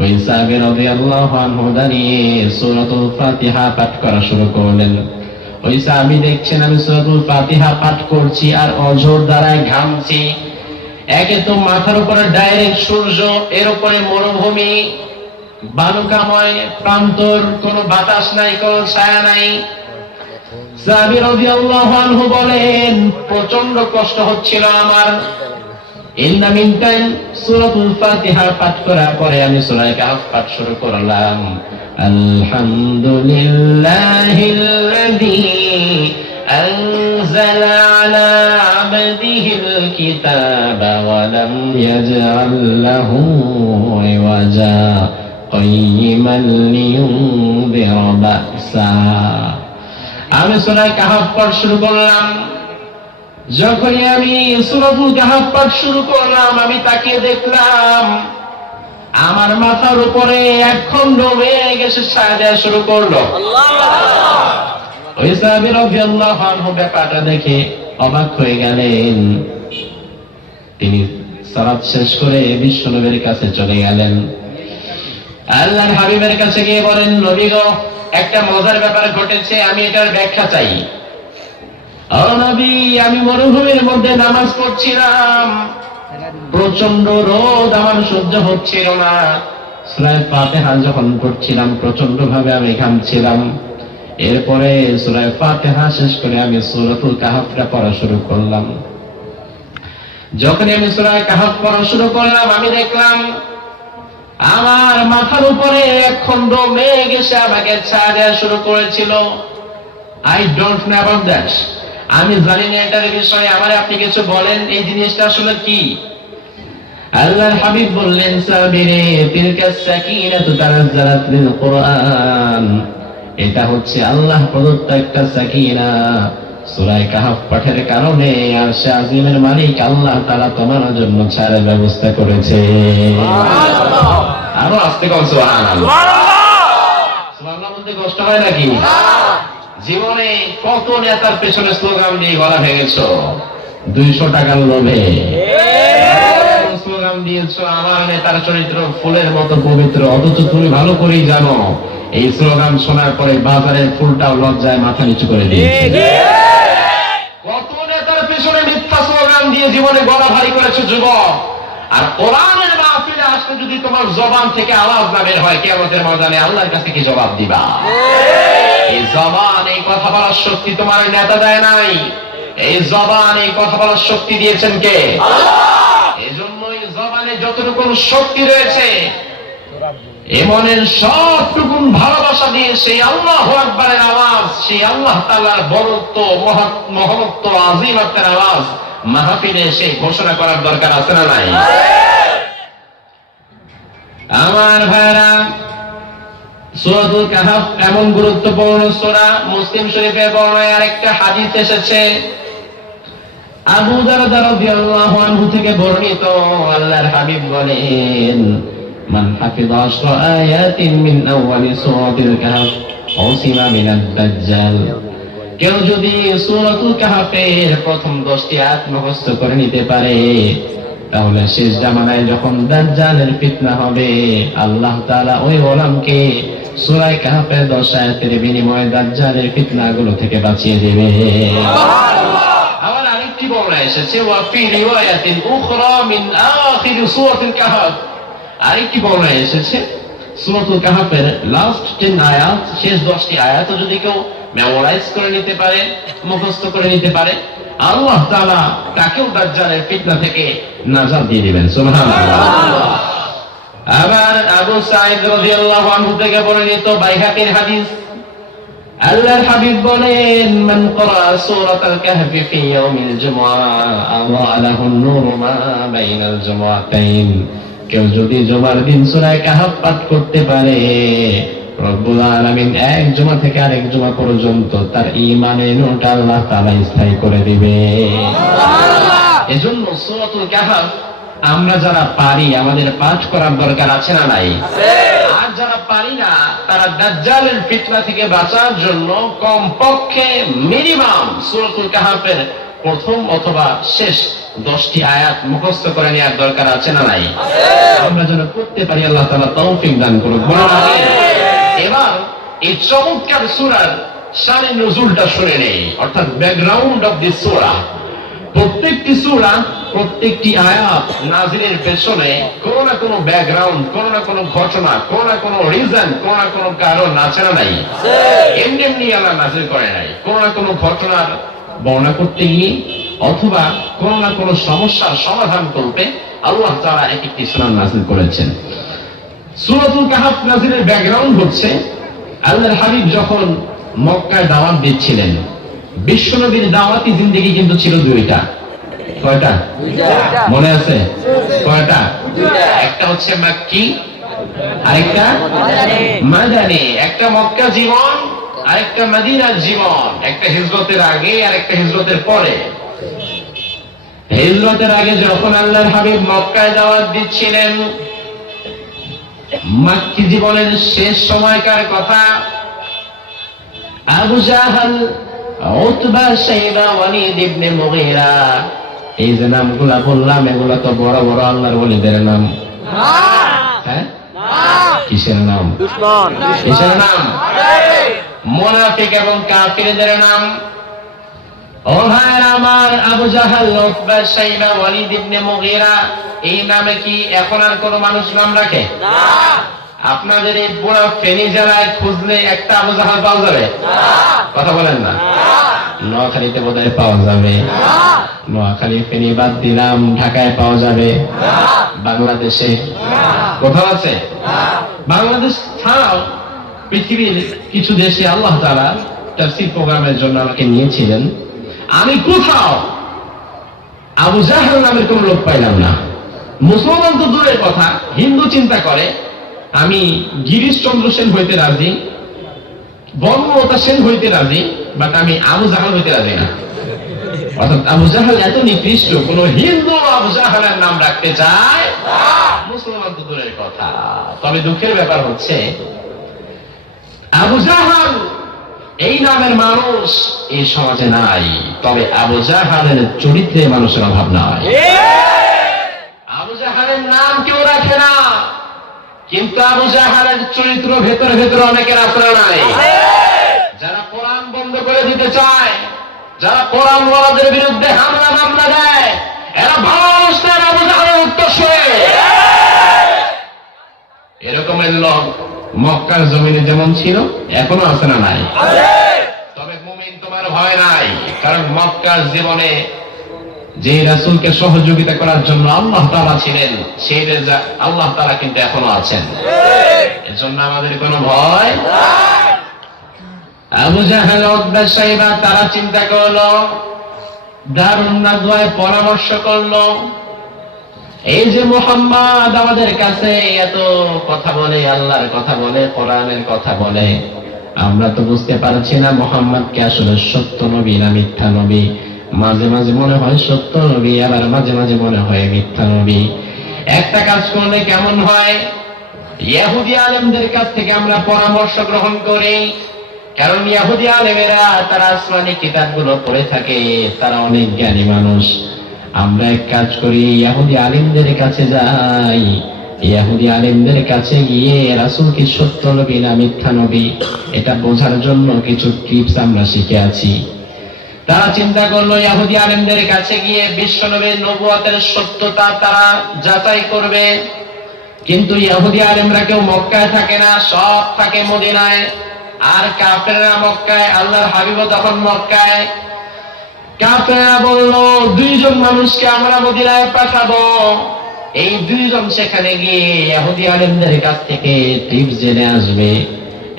ওই সাহাবী রাদিয়াল্লাহু আনহু দাঁড়িয়ে সূরাতুল ফাতিহা পাঠ করা শুরু করলেন। ওই সাহাবী দেখছেন আমি সূরাতুল ফাতিহা পাঠ করছি আর অঝোর দ্বারা ঘামছি। একে তো মাথার উপরে ডাইরেক্ট সূর্য, এর উপরে মরুভূমি, বালুকাময় প্রান্তর, কোনো বাতাস নাই, কোনো ছায়া নাই। সাহাবী রাদিয়াল্লাহু আনহু বলেন, প্রচন্ড কষ্ট হচ্ছিল আমার। ইন দ্য মিন টাইম সূরাতুল ফাতিহা পাঠ করার পরে আমি সূরা কাহফ পাঠ শুরু করলাম। আলহামদুলিল্লাহিল্লাযী আনজালা আলা আবদিহিল কিতাবা ওয়া লাম ইয়াজআল লাহু ইওয়াজা কাইয়িমান লিয়ুনযিরা বা'সা। আমি সূরা কাহফ পাঠ শুরু করলাম। যখনই আমি সূরাতুল কাহফ পাঠ শুরু করলাম, আমি তাকিয়ে দেখলাম আমার মাথার উপরে এক খণ্ড মেঘ এসে ছায়া দেওয়া শুরু করলো। ওই সাহাবী রাদিয়াল্লাহু আনহু ব্যাপারটা দেখে অবাক হয়ে গেলেন। তিনি সালাত শেষ করে বিশ্বনবীর কাছে চলে গেলেন। আল্লাহর হাবিবের কাছে গিয়ে বলেন, নবী গো, একটা মজার ব্যাপার ঘটেছে, আমি এটার ব্যাখ্যা চাই। ও নবী, আমি মরুভূমির মধ্যে নামাজ পড়ছিলাম, প্রচন্ড রোদ আমার সহ্য হচ্ছিল না। সূরা ফাতিহা যখন পড়ছিলাম প্রচন্ড ভাবে আমি ঘামছিলাম। এরপরে সূরা ফাতিহা শেষ করে আমি সূরাতুল কাহফটা পড়া শুরু করলাম। যখন আমি সূরা কাহফ পড়া শুরু করলাম, আমি দেখলাম আমার মাথার উপরে এক খণ্ড মেঘ এসে আমাকে ছায়া দেওয়া শুরু করেছিল। I don't know about that. আমি জানি না এটার বিষয়ে, আমার আপনি কিছু বলেন, এই জিনিসটা আসলে কি? আল্লাহর হাবিব বললেন, সাবিরে তিলকা সাকিনাতু তানাজ্জালাত লিল কুরআন। এটা হচ্ছে আল্লাহ প্রদত্ত একটা সাকিনা। সূরা কাহফ পাঠের কারণে আরশে আজিমের মালিক আল্লাহ তাআলা তোমার জন্য ছায়ার ব্যবস্থা করেছে। সুবহানাল্লাহ। আরো আস্তে কোন সুবহানাল্লাহ। সুবহানাল্লাহ বলতে কষ্ট হয় নাকি? জীবনে কত নেতার পেছনে স্লোগান দিয়ে গলা ভেঙেছো? 200 টাকার লোভে স্লোগান দিয়েছো আমার নেতার চরিত্র ফুলের মতো পবিত্র, অথচ তুমি ভালো করেই জানো এই স্লোগান শোনার পরে বাজারের ফুলটাও লজ্জায় মাথা নিচু করে দিয়েছে। কত নেতার পেছনে মিথ্যা স্লোগান দিয়ে জীবনে গলা ভারী করেছো যুবক। আর কোরআনের মাহফিলে আসলে যদি তোমার জবান থেকে আওয়াজ না বের হয়, কিয়ামতের ময়দানে আল্লাহর কাছে কি জবাব দিবা? এই জবান, এই কথা বলার শক্তি তোমার নেতা দেয় নাই। এই জবান, এই কথা বলার শক্তি দিয়েছেন কে? এজন্য এই জবানে যতটুকু শক্তি রয়েছে, এমনের সবটুকু ভালোবাসা দিয়ে সেই আল্লাহু আকবারের আওয়াজ, সেই আল্লাহ তাআলার বড়ত্ব, মহত্ব, আজিমতের আওয়াজ মাহফিলে সেই ঘোষণা করার দরকার আছে না নাই? আমার ভাইরা, সূরাতুল কাহফ এমন গুরুত্বপূর্ণ সূরা। মুসলিম শরীফে বর্ণনায় আরেকটা হাদিস এসেছে, আবু দারদা রাদিয়াল্লাহু আনহু থেকে বর্ণিত। আল্লাহর হাবিব বলেন, মান হাফিযা 10 আয়াতিন মিন আউয়ালি সূরাতিল কাহফ উসিমা মিনাদ দাজ্জাল। কেউ যদি সূরাতুল কাহফের প্রথম 10টি আয়াত মুখস্থ করে নিতে পারে, তাহলে শেষ জামানায় যখন দাজ্জালের ফিতনা হবে, আল্লাহ তাআলা ওই ওলামকে সূরা কাহফের 10 আয়াতের বিনিময়ে দাজ্জালের ফিতনাগুলো থেকে বাঁচিয়ে দেবে। সুবহানাল্লাহ। আবার আরেকটি বর্ণনা এসেছে, ওয়া ফি রিওয়ায়াতিন উখরা মিন আখির সূরাতুল কাহফ। আরেকটি বর্ণনা এসেছে, সূরাতুল কাহফের লাস্ট 10 আয়াত, শেষ 10টি আয়াত যদি কেউ মেমোরাইজ করে নিতে পারে, মুখস্থ করে নিতে পারে, আল্লাহ তাআলা তাকেও দাজ্জালের ফিতনা থেকে নাজাত দিয়ে দিবেন। সুবহানাল্লাহ। আবার আবু সাঈদ রাদিয়াল্লাহু আনহু থেকে বর্ণিত বাইহাকির হাদিস, আল্লাহর হাবিব বলেন, মান ক্বারা সূরাতাল কাহফি ফি ইয়াউমিল জুমআ আযা লাহু নূরু মা বাইনাল জুমআতাইন। কেউ যদি জুমার দিন সূরা কাহফ পাঠ করতে পারে, রব্বুল আলামিন এক জুমা থেকে আরেক জুমা পর্যন্ত তার ঈমানের নূরটা আল্লাহ তাআলা স্থায়ী করে দিবে। সুবহানাল্লাহ। এজন্য সূরাতুল কাহফ আমরা যারা পারি আমাদের পাঠ করার দরকার আছে না নাই? আছে। আর যারা পারি না, তারা দাজ্জালের ফিতনা থেকে বাঁচার জন্য কমপক্ষে মিনিমাম সূরাতুল কাহফের প্রথম অথবা শেষ 10টি আয়াত মুখস্থ করে নেওয়ার দরকার আছে না নাই? আছে। আমরা যেন করতে পারি, আল্লাহ তাআলা তৌফিক দান করুন। এবার এই চমৎকার সূরার শানে নুজুলটা শুনে নেই, অর্থাৎ ব্যাকগ্রাউন্ড অফ দিস সূরা। প্রত্যেকটি সূরা প্রত্যেকটি আয়াত নাজিলের পেছনে কোনো না কোনো ব্যাকগ্রাউন্ড, কোনো না কোনো ঘটনা, কোনো না কোনো রিজন, কোনো না কোনো কারণ আছে না নাই? এমনি এমনি আল্লাহ নাজিল করে নাই। কোনো না কোনো ঘটনার বর্ণনা করতে গিয়ে অথবা কোনো না কোনো সমস্যার সমাধান করতে আল্লাহ তাআলা এক একটি সূরা নাজিল করেছেন। সূরাতুল কাহফ নাজিলের ব্যাকগ্রাউন্ড হচ্ছে আল্লাহর হাবিব যখন মক্কায় দাওয়াত দিচ্ছিলেন। বিশ্বনবীর দাওয়াতি জিন্দেগি কিন্তু ছিল দুইটা। কয়টা? মনে আছে? কয়টা? একটা হচ্ছে মাক্কি, আরেকটা মাদানী। একটা মক্কা জীবন, আরেকটা মদিনার জীবন। একটা হিজরতের আগে আর একটা হিজরতের পরে। হিজরতের আগে যখন আল্লাহর হাবিব মক্কায় দাওয়াত দিচ্ছিলেন, মাক্কি জীবনের শেষ সময়কার কথা, আবু জাহাল, উতবা, শাইবা, ওয়ালিদ ইবনে মুগীরা, এই যে নামগুলা বললাম এগুলা তো বড় বড় আল্লাহর ওলিদের নাম। হ্যাঁ, কিসের নাম? দুশমন। কিসের নাম? মুনাফিক এবং কাফিরদের নাম। ও ভাইরা আমার, আবু জাহাল, উতবা, শাইবা, ওয়ালিদ ইবনে মুগীরা, এই নামে কি এখন আর কোন মানুষ নাম রাখে? না। আপনাদের এই পুরো ফেনী জেলায় খুঁজলে একটা আবু জাহাল পাওয়া যাবে? কথা বলেন না। নোয়াখালীতে বোধহয় পাওয়া যাবে। নোয়াখালী, ফেনী বাদ দিলাম, ঢাকায় পাওয়া যাবে। বাংলাদেশে কোথাও আছে? বাংলাদেশ ছাড়াও পৃথিবীর কিছু দেশে আল্লাহ তাআলা তাফসীর প্রোগ্রামের জন্য আমাকে নিয়েছিলেন। আমি কোথাও আবু জাহেল নামের কোন লোক পাইলাম না। মুসলমান তো দূরের কথা, হিন্দু চিন্তা করে আমি গিরিশ চন্দ্র সেন হইতে রাজি, বর্মলতা সেন হইতে রাজি, বাট আমি আবু জাহেল হইতে রাজি না। অর্থাৎ আবু জাহেল এত নিকৃষ্ট, কোন হিন্দু আবু জাহেলের নাম রাখতে চায়, মুসলমান তো দূরের কথা। তবে দুঃখের ব্যাপার হচ্ছে আবু জাহেল এই নামের মানুষ এই সমাজে নাই। তবে আবু জাহেলের চরিত্রে মানুষের অভাব নাই। আবু জাহেলের নাম কেউ রাখে না, কিন্তু আবু জাহেলের চরিত্র ভেতরে ভেতরে অনেকের আসলে নাই। যারা কোরআন বন্ধ করে দিতে চায়, যারা কোরআন ওয়ালাদের বিরুদ্ধে হামলা মামলা দেয়, এরা ভালো মানুষ না, আবু জাহেলের উত্তরসূরি। এরকমের লোক মক্কার জমিনে যেমন ছিল এখনো আছে না নাই? তবে মুমিন তোমার ভয় নাই, কারণ মক্কার জীবনে যে রাসূলকে সহযোগিতা করার জন্য আল্লাহ তাআলা ছিলেন, সেই আল্লাহ তাআলা কিন্তু এখনো আছেন। এজন্য আমাদের কোনো ভয় নাই। আবু জাহেল, উতবা, শাইবা তারা চিন্তা করলো, দারুন নাদওয়ায় পরামর্শ করলো, এই যে মুহাম্মদ আমাদের কাছে এত কথা বলে, আল্লাহর কথা বলে, কোরআনের কথা বলে, আমরা তো বুঝতে পারছি না মুহাম্মদকে আসলে সত্য নবী না মিথ্যা নবী। মাঝে মাঝে মনে হয় সত্য নবী, আবার মাঝে মাঝে মনে হয় মিথ্যা নবী। একটা কাজ করলে কেমন হয়, ইহুদি আলেমদের কাছ থেকে আমরা পরামর্শ গ্রহণ করি, কারণ ইহুদি আলেমেরা তারা আসমানি কিতাবগুলো পড়ে থাকে, তারা অনেক জ্ঞানী মানুষ। আমরা এক কাজ করি, ইহুদি আলেমদের কাছে যাই, ইহুদি আলেমদের কাছে গিয়ে রাসূল কি সত্য নবী না মিথ্যা নবী এটা বোঝার জন্য কিছু টিপস আমরা শিখে আছি। তারা চিন্তা করলো ইহুদি আলেমদের কাছে গিয়ে বিশ্বনবীর নবুয়তের সত্যতা তারা যাচাই করবে। কিন্তু ইহুদি আলেমরা কেউ মক্কায় থাকে না, সব থাকে মদিনায়। আর কাফেররা মক্কায়, আল্লাহর হাবিবও তখন মক্কায়। কাফেররা বলল, দুইজন মানুষকে আমরা মদিনায় পাঠাবো, এই দুইজন সেখানে গিয়ে ইহুদি আলেমদের কাছ থেকে টিপস জেনে আসবে।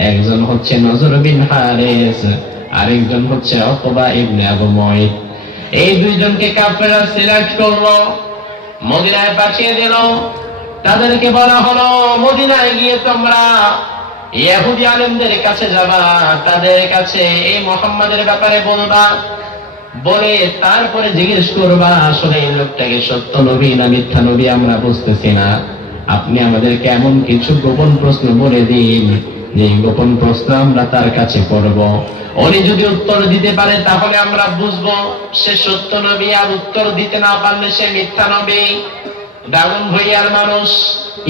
একজন হচ্ছে নজর বিন হারিস, আরেকজন হচ্ছে উকবা ইবনে আবু মুয়ত। এই দুইজনকে কাফেররা সিলেক্ট করলো, মদিনায় পাঠিয়ে দিল। তাদেরকে বলা হলো, মদিনায় গিয়ে তোমরা ইহুদি আলেমদের কাছে যাবা, তাদের কাছে এই মুহাম্মাদের ব্যাপারে বলবা, বলে তারপরে জিজ্ঞেস করবা আসলে এই লোকটাকে সত্য নবী না মিথ্যা নবী আমরা বুঝতেছি না, আপনি আমাদেরকে এমন কিছু গোপন প্রশ্ন বলে দিন যে গোপন প্রশ্ন আমরা তার কাছে করব। উনি যদি উত্তর দিতে পারে তাহলে আমরা বুঝবো সে সত্য নবী, আর উত্তর দিতে না পারলে সে মিথ্যা নবী। দারুণ ভৈয়ার মানুষ,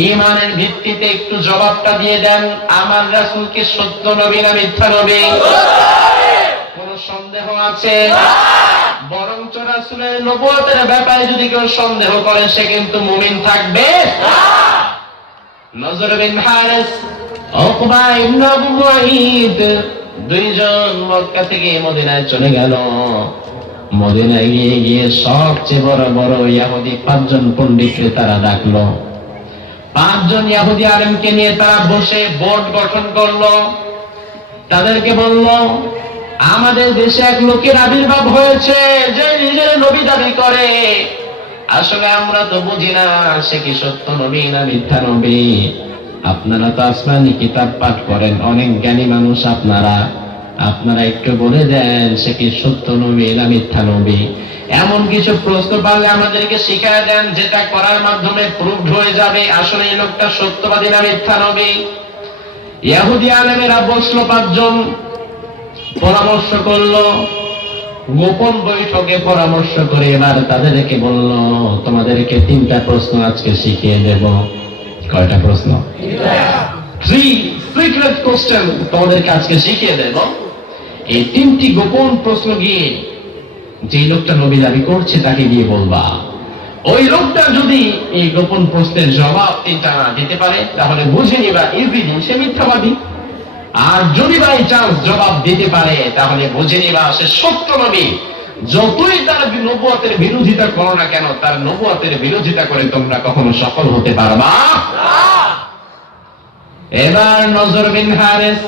ঈমানের ভিত্তিতে একটু জবাবটা দিয়ে দেন, আমার রাসূল কি সত্য নবী না মিথ্যা নবী? কোন সন্দেহ আছে? বরঞ্চ রাসূলের নবুয়তের ব্যাপারে যদি কেউ সন্দেহ করে সে কিন্তু মুমিন থাকবে না। নজর বিন হারিস, উকবা ইবনে আবু মুআইদ দুইজন মক্কা থেকে মদিনায় চলে গেল। মদিনায় গিয়ে সবচেয়ে বড় বড় ইহুদি 5 জন পণ্ডিতকে তারা ডাকলো। 5 জন ইহুদি আলেমকে নিয়ে তারা বসে বোর্ড গঠন করলো। তাদেরকে বলল, আমাদের দেশে এক লোকের আবির্ভাব হয়েছে যে নিজের নবী দাবি করে। আসলে আমরা তো বুঝি না সে কি সত্য নবী না মিথ্যা নবী। আপনারা তো আসমানি কিতাব পাঠ করেন, অনেক জ্ঞানী মানুষ আপনারা একটু বলে দেন সে কি সত্য নবী না মিথ্যা নবী। এমন কিছু প্রশ্ন পারলে আমাদেরকে শিখিয়ে দেন যেটা করার মাধ্যমে প্রুভড হয়ে যাবে আসলে এই লোকটা সত্যবাদী না মিথ্যা নবী। ইহুদি আলেমেরা বসলো, 5 জন পরামর্শ করলো। গোপন বৈঠকে পরামর্শ করে এবার তাদেরকে বলল, তোমাদেরকে 3টা প্রশ্ন আজকে শিখিয়ে দেব। কয়টা প্রশ্ন? 3 সিক্রেট কোশ্চেন তোমাদেরকে আজকে শিখিয়ে দেব। এই 3টি গোপন প্রশ্ন গিয়ে যে লোকটা নবী দাবি করছে তাকে দিয়ে বলবা। ওই লোকটা যদি এই গোপন প্রশ্নের জবাব 3টা না দিতে পারে তাহলে বুঝে নিবা ইজিলি সে মিথ্যাবাদী। আর যদি বাই চান্স জবাব দিতে পারে তাহলে বুঝে নিবা সে সত্য নবী। যতই তার নবুয়তের বিরোধিতা করো না কেন, তার নবুয়তের বিরোধিতা করে তোমরা কখনো সফল হতে পারবা না। এবার নজর বিন হারিস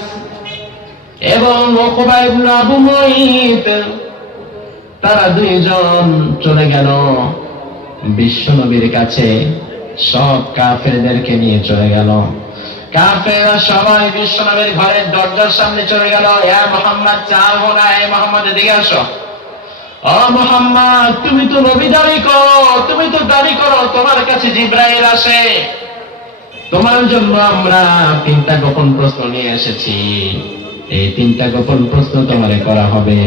এবং উকবা ইবনে আবু মুআইদ তারা 2 জন চলে গেল বিশ্ব নবীর কাছে। সব কাফেরদেরকে নিয়ে চলে গেল। কাফেররা সবাই বিশ্ব নবীর ঘরের দরজার সামনে চলে গেল। ইয়া মুহাম্মদ চাও না, হে মুহাম্মদ এদিকে আসো। ও মুহাম্মদ, তুমি তো নবী দাবি করো, তোমার কাছে জিবরাইল আসে। তোমার জন্য আমরা 3টা গোপন প্রশ্ন নিয়ে এসেছি। এই 3টা গোপন প্রশ্ন তোমারে করা হবে।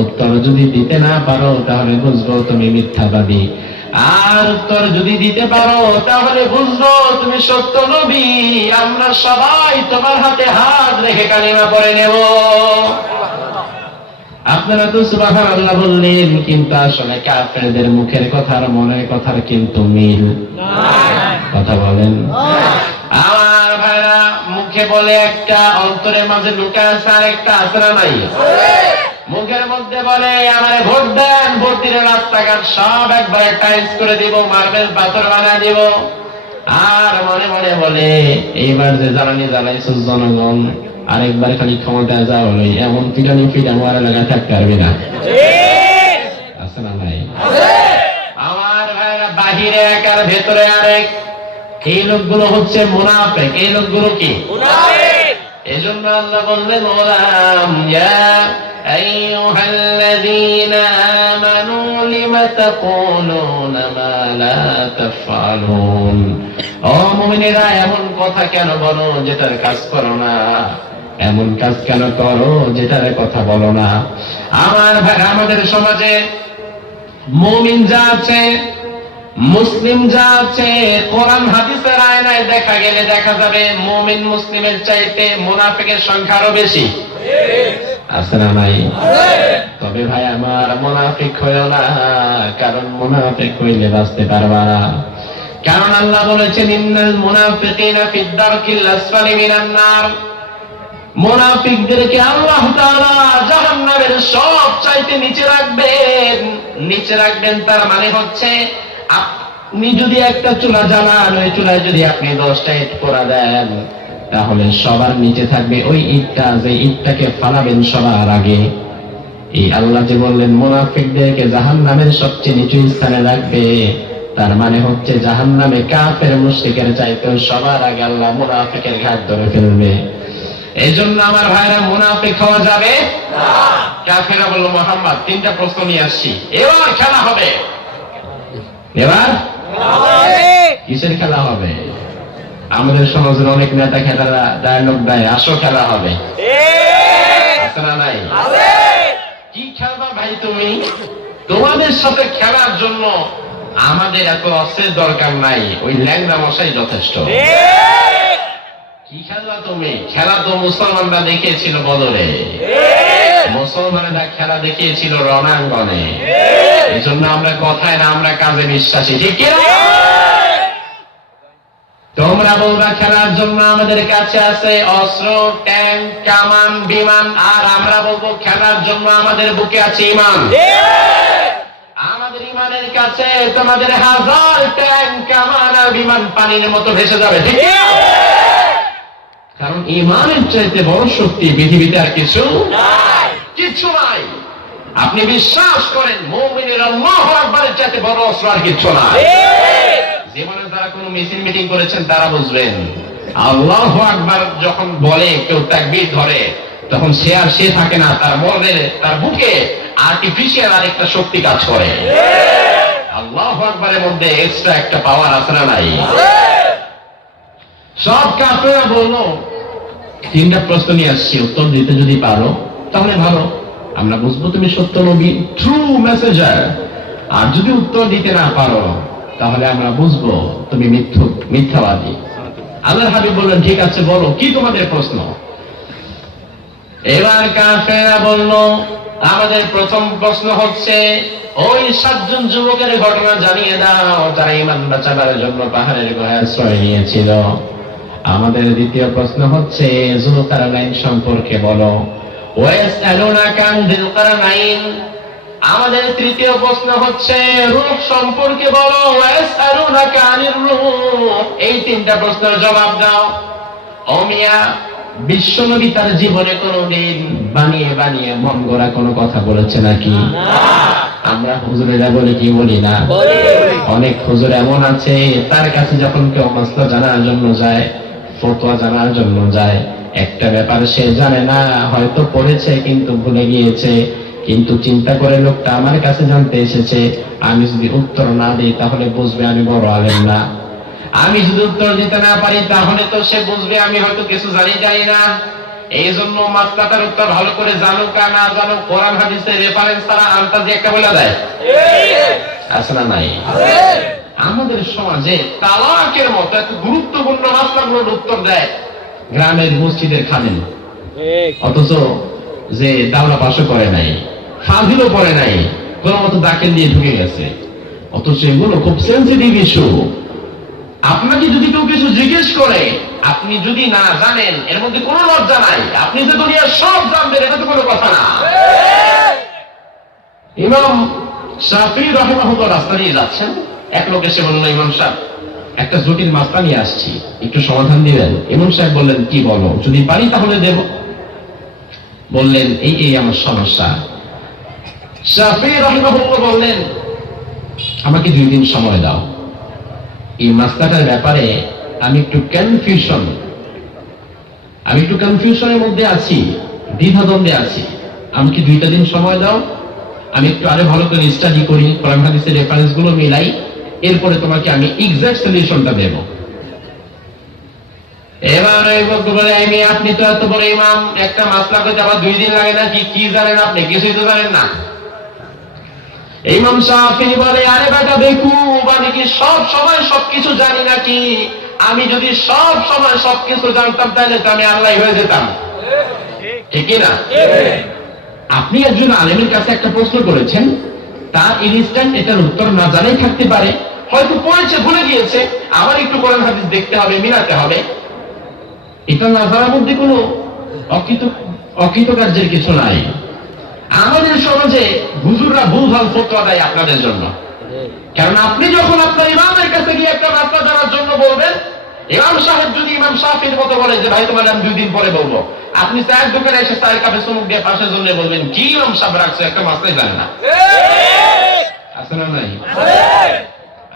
উত্তর যদি দিতে না পারো তাহলে বুঝবো তুমি মিথ্যাবাদী, আর উত্তর যদি দিতে পারো তাহলে বুঝবো তুমি সত্য নবী। আমরা সবাই তোমার হাতে হাত রেখে কালিমা পড়ে নেব। আপনারা তো সুবহানাল্লাহ বললেন, কিন্তু আসলে কাফেরদের মুখের কথা আর মনের কথার কিন্তু মিল নাই। কথা বলেন। আমার ভাইরা মুখে বলে একটা, অন্তরের মাঝে লুকায় আছে আরেকটা, আছে না নাই? মুখের মধ্যে বলে আমারে ভোট দেন, ভোট দিলে রাস্তাঘাট সব একবারে টাইলস করে দিব, মার্বেল পাথর বানায় দিব। আর মনে মনে বলে এইবার যে জ্বালানি জ্বালাইছো জনগণ, আরেকবার খালি ক্ষমতা যাও হলো, এমন পিটানি আমার এলাকা থাকতে পারবি না। আছে না নাই? আমার ভাইরা বাহিরে এক আর ভেতরে আরেক। এই লোকগুলো হচ্ছে মুনাফিক। এই লোকগুলো কি? মুনাফিক। এজন্য আল্লাহ বললেন, ওলাম ইয়া আইয়ুহাল্লাযীনা আমানু লিমা তাকুলুনা মা লা তাফআলুন। ও মুমিনেরা, এমন কথা কেন বলো যেটার কাজ করো না? এমন কাজ কেন করো যেটার কথা বলো না? আমার ভাই, আমাদের সমাজে মুমিন যা আছে, মুসলিম যা আছে, কোরআন হাদিসের আয়নায় দেখা গেলে দেখা যাবে মুমিন মুসলিমের চাইতে মুনাফিকের সংখ্যা আরো বেশি। আছে না নাই? তবে ভাই আমার, মুনাফিক হইও না, কারণ মুনাফিক হইলে বাঁচতে পারবা না। কারণ আল্লাহ বলেছেন, ইন্নাল মুনাফিকিনা ফিদ দারকিল আসফালি মিনান নার। মুনাফিকদেরকে আল্লাহ তাআলা জাহান্নামের সবচাইতে নিচে রাখবেন। নিচে রাখবেন তার মানে হচ্ছে, আপনি যদি একটা চুলা জ্বালান, ওই চুলায় যদি আপনি 10টা ইট পোড়া দেন, তাহলে সবার নিচে থাকবে ওই ইটটা, যে ইটটাকে ফালাবেন সবার আগে। এই আল্লাহ যে বললেন মুনাফিকদেরকে জাহান্নামের সবচেয়ে নিচু স্থানে রাখবে, তার মানে হচ্ছে জাহান্নামে কাফের মুশরিকের চাইতেও সবার আগে আল্লাহ মুনাফিকের ঘাট ধরে ফেলবে। এই জন্য আমার ভাইরা, মুনাফিক হওয়া যাবে না। কাফেররা বলল, মুহাম্মদ 3টা প্রশ্ন নিয়ে আসছি, এবার খেলা হবে। এবার কিসের খেলা হবে? আমাদের সমাজের অনেক নেতা খেলারা ডায়লগ দেয়, আসো খেলা হবে। আছে না নাই? কি খেলবা ভাই তুমি? তোমাদের সাথে খেলার জন্য আমাদের এত অস্ত্রের দরকার নাই, ওই ল্যাংড়া মশাই যথেষ্ট। কি খেলবা তুমি? খেলা তো মুসলমানরা দেখিয়েছিল বদরে। মুসলমানেরা খেলা দেখিয়েছিল রণাঙ্গনে। এই জন্য আমরা কথায় না, আমরা কাজে বিশ্বাসী, ঠিক কিনা? তোমরা বলবা খেলার জন্য আমাদের কাছে আছে অস্ত্র, ট্যাঙ্ক, কামান, বিমান, আর আমরা বলবো খেলার জন্য আমাদের বুকে আছে ইমান। আমাদের ইমানের কাছে তোমাদের হাজার ট্যাঙ্ক, কামান আর বিমান পানির মতো ভেসে যাবে, ঠিক না? কারণ ইমানের চাইতে বড় শক্তি পৃথিবীতে আর কিছু নাই। আপনি বিশ্বাস করেন মুমিনের আল্লাহু আকবারের চাইতে বড় অস্ত্র আর কিছু নাই। জীবনে যারা কোনো মিছিল মিটিং করেছেন তারা বুঝবেন, আল্লাহু আকবার যখন বলে কেউ তাকবীর ধরে, তখন সে আর সে থাকে না, তার মনে, তার বুকে আর্টিফিশিয়াল আরেকটা শক্তি কাজ করে। আল্লাহু আকবারের মধ্যে এক্সট্রা একটা পাওয়ার আছে না নাই? সব কাফেররা বললো, তিনটা প্রশ্ন নিয়ে আসছি, উত্তর দিতে যদি পারো তাহলে ভালো, আমরা বুঝবো তুমি সত্য নবী, ট্রু মেসেজার। আর যদি উত্তর দিতে না পারো তাহলে আমরা বুঝবো তুমি মিথ্যাবাদী। আল্লাহর হাবিব বললেন, ঠিক আছে বলো কি তোমাদের প্রশ্ন। এবার কাফেররা বলল, আমাদের প্রথম প্রশ্ন হচ্ছে ওই 7 জন যুবকের ঘটনা জানিয়ে দাও, তারা ঈমান বাঁচাবার জন্য পাহাড়ের গুহায় আশ্রয় নিয়েছিল। আমাদের দ্বিতীয় প্রশ্ন হচ্ছে যুলকারনাইন সম্পর্কে বলো। ওয়াসআলুনাকা আন যুলকারনাইন। আমাদের তৃতীয় প্রশ্ন হচ্ছে রূহ সম্পর্কে বলো। ওয়াসআলুনাকা আনির রূহ। এই তিনটা প্রশ্নের জবাব দাও। ও মিয়া, বিশ্বনবী তার জীবনে কোনদিন বানিয়ে বানিয়ে মন গড়া কোনো কথা বলেছে নাকি? আমরা হুজুরেরা বলি কি বলি না? অনেক হুজুর এমন আছে, তার কাছে যখন কেউ মাসলা জানার জন্য যায়, ফতোয়া জানার জন্য যায়, একটা ব্যাপার সে জানে না, হয়তো পড়েছে কিন্তু ভুলে গিয়েছে, কিন্তু চিন্তা করে লোকটা আমার কাছে জানতে এসেছে, আমি যদি উত্তর না দিই তাহলে বুঝবে আমি বড় আলেম না। আমি যদি উত্তর দিতে না পারি তাহলে তো সে বুঝবে আমি হয়তো কিছু জানি না। এই জন্য মাসলাটার উত্তর ভালো করে জানুক আর না জানুক, কোরআন হাদিসের রেফারেন্স তারা আন্তাজে একটা বলে দেয়, আছে না নাই? আমাদের সমাজে তালাকের মতো এত গুরুত্বপূর্ণ মাসলাগুলোর উত্তর দেয় গ্রামের মসজিদের খাদেম, অথচ যে দাওরা পাশও করে নাই, ফাজিলও পড়ে নাই, কোন মতো দাখিল দিয়ে ঢুকে গেছে, অথচ এগুলো খুব সেন্সিটিভ ইস্যু। আপনাকে যদি কেউ কিছু জিজ্ঞেস করে, আপনি যদি না জানেন, এর মধ্যে কোনো লজ্জা নাই। আপনি যে দুনিয়ার সব জানবেন এটা তো কোনো কথা না। ইমাম শাফিঈ রাহিমাহুল্লাহ রাস্তা দিয়ে যাচ্ছেন, এক লোক এসে বলল, ইমাম সাহেব একটা জটিল মাসলা নিয়ে আসছি, একটু সমাধান দিবেন? ইমাম সাহেব বললেন, কি বলো, যদি পারি তাহলে দেব। বললেন, এই আমার সমস্যা। শাফিঈ রাহিমাহুল্লাহ বললেন, আমাকে 2 দিন সময় দাও, এই মাসলাটার ব্যাপারে আমি একটু কনফিউশনের মধ্যে আছি, দ্বিধাদ্বন্দ্বে আছি, আমাকে 2টা দিন সময় দাও, আমি একটু আরো ভালো করে স্টাডি করি, কোরআন হাদিসের রেফারেন্স গুলো মিলাই, এরপরে তোমাকে আমি এক্সাক্ট সলিউশনটা দেব। এবার এই বক্তব্য বলে, আপনি তো এত বড় ইমাম, একটা মাসলা করতে আবার 2 দিন লাগে না? কি জানেন আপনি? কিছুই তো জানেন না। ইমাম শাফিঈ বলে, আরে বেটা বেকুব, আমি কি সব সময় সবকিছু জানি নাকি? আমি যদি সব সময় সবকিছু জানতাম তাহলে তো আমি আল্লাহ হয়ে যেতাম, ঠিক না? আপনি একজন আলেমের কাছে একটা প্রশ্ন করেছেন, তার ইনস্ট্যান্ট এটার উত্তর না জানাই থাকতে পারে, হয়তো পড়েছে ভুলে গিয়েছে, আবার একটু কোরআন হাদিস দেখতে হবে, মিলাতে হবে। এটা না জানার মধ্যে কোনো অকৃতকার্যের কিছু নাই। আমাদের সমাজে হুজুররা ভুলভাল ফতোয়া দেয় আপনাদের জন্য, কারণ আপনি যখন আপনার ইমামের কাছে গিয়ে একটা মাসলা জানার জন্য বলবেন, ইমাম সাহেব যদি ইমাম শাফিঈর মতো বলে যে ভাই তোমার আমি 2 দিন পরে বলবো, আপনি চায়ের দোকানে এসে চায়ের কাপে চুমুক দিয়ে পাশের জন্য বলবেন, কি ইমাম সাহেব রাখছে, একটা মাসলাই জানে না, আছে না নাই?